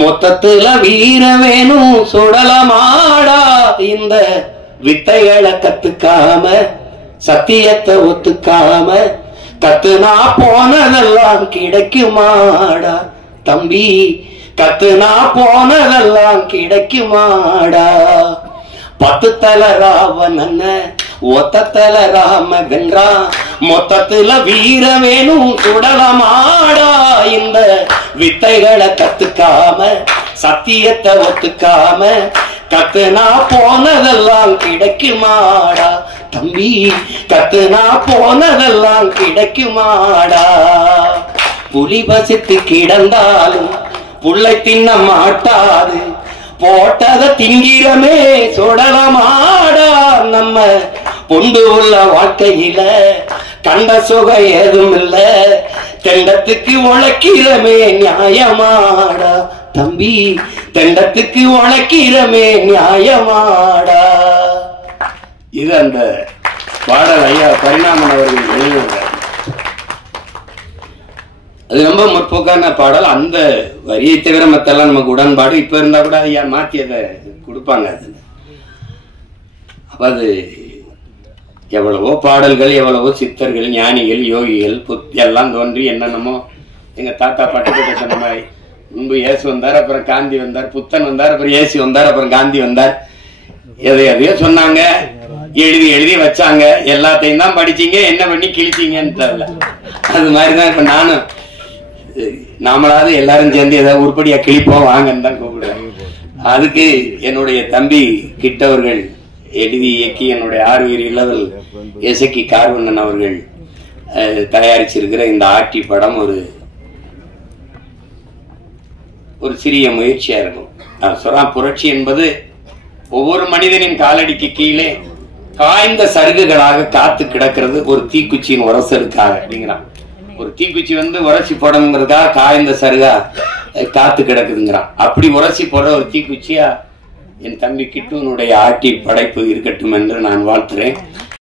மொத்தத்துல வீர வேணும் சுடலமாடா. இந்த வித்தைகளை கத்துக்காம சத்தியத்தை ஒத்துக்காம கத்துனா போனதெல்லாம் கிடைக்குமாடா தம்பி, கத்துனா போனதெல்லாம் கிடைக்குமாடா. 10 தல ராவணன ஒத்த தல ராம வென்றான், மொத்தத்துல வீர வேணும் சுடலமாடா. இந்த வித்தைகளை கத்துக்காம சத்தியத்தை ஒத்துக்காம கத்துனா போனதெல்லாம் கிடைக்குமாடா தம்பி, கத்துனா போனதெல்லாம் கிடைக்குமாடா. புலி பசித்து கிடந்தாலும் புள்ளை தின்ன மாட்டாது, போட்டத திங்கிறமே சுடலமாடா. நம்ம பொண்டு உள்ள வாழ்க்கையில கண்ட சுகம் ஏதும் இல்ல, தெண்டத்துக்கு உழைக்கிறமே நியாயமாடா தம்பி, தெண்டத்துக்கு உழைக்கிறமே நியாயமாடா. இது அந்த பாடல் ஐயா பரிணாமன் அவர்கள் எழுதினார். அது ரொம்ப முற்போக்கான பாடல். அந்த வரியை தவிர மத்தெல்லாம் நமக்கு உடன்பாடு. இப்ப இருந்தா கூட ஐயா மாத்தி அதை கொடுப்பாங்க. அதுல அப்ப அது எவ்வளவோ பாடல்கள், எவ்வளவோ சித்தர்கள், ஞானிகள், யோகிகள் எல்லாம் தோன்றி என்னென்னமோ எங்க தாத்தா பாட்டு சொன்ன மாதிரி முன்பு இயேசு வந்தார், அப்புறம் காந்தி வந்தார், புத்தன் வந்தார், அப்புறம் இயேசு வந்தார், அப்புறம் காந்தி வந்தார். எதையோ சொன்னாங்க, எழுதி எழுதி வச்சாங்க. எல்லாத்தையும் தான் படிச்சீங்க, என்ன பண்ணி கிழிச்சீங்கன்னு தெரியல. அது மாதிரிதான் இப்ப நானும் நாமளாவது எல்லாரும் சேர்ந்து ஏதாவது உருப்படியா கிழிப்போம் வாங்கன்னு தான் கூப்பிடுறேன். அதுக்கு என்னுடைய தம்பி கிட்டவர்கள் எழுதி இயக்கி என்னுடைய ஆர்வீர் இளவல் எசக்கி கார்வண்ணன் அவர்கள் தயாரிச்சிருக்கிற இந்த ஆட்சி படம் ஒரு சிறிய முயற்சியா இருக்கும். சொல்றான், புரட்சி என்பது ஒவ்வொரு மனிதனின் காலடிக்கு கீழே காய்ந்த சருகுகளாக காத்து கிடக்கிறது ஒரு தீக்குச்சியின் உரசலுக்காக அப்படிங்கிறான். ஒரு தீக்குச்சி உரசி போடணுங்கிறதுக்காக காய்ந்த சருகா காத்து கிடக்குதுங்கிறான். அப்படி உரசி போட ஒரு தீக்குச்சியா என் தம்பி கிட்டுனுடைய ஆட்சி படைப்பு இருக்கட்டும் என்று நான் வாழ்த்துறேன்.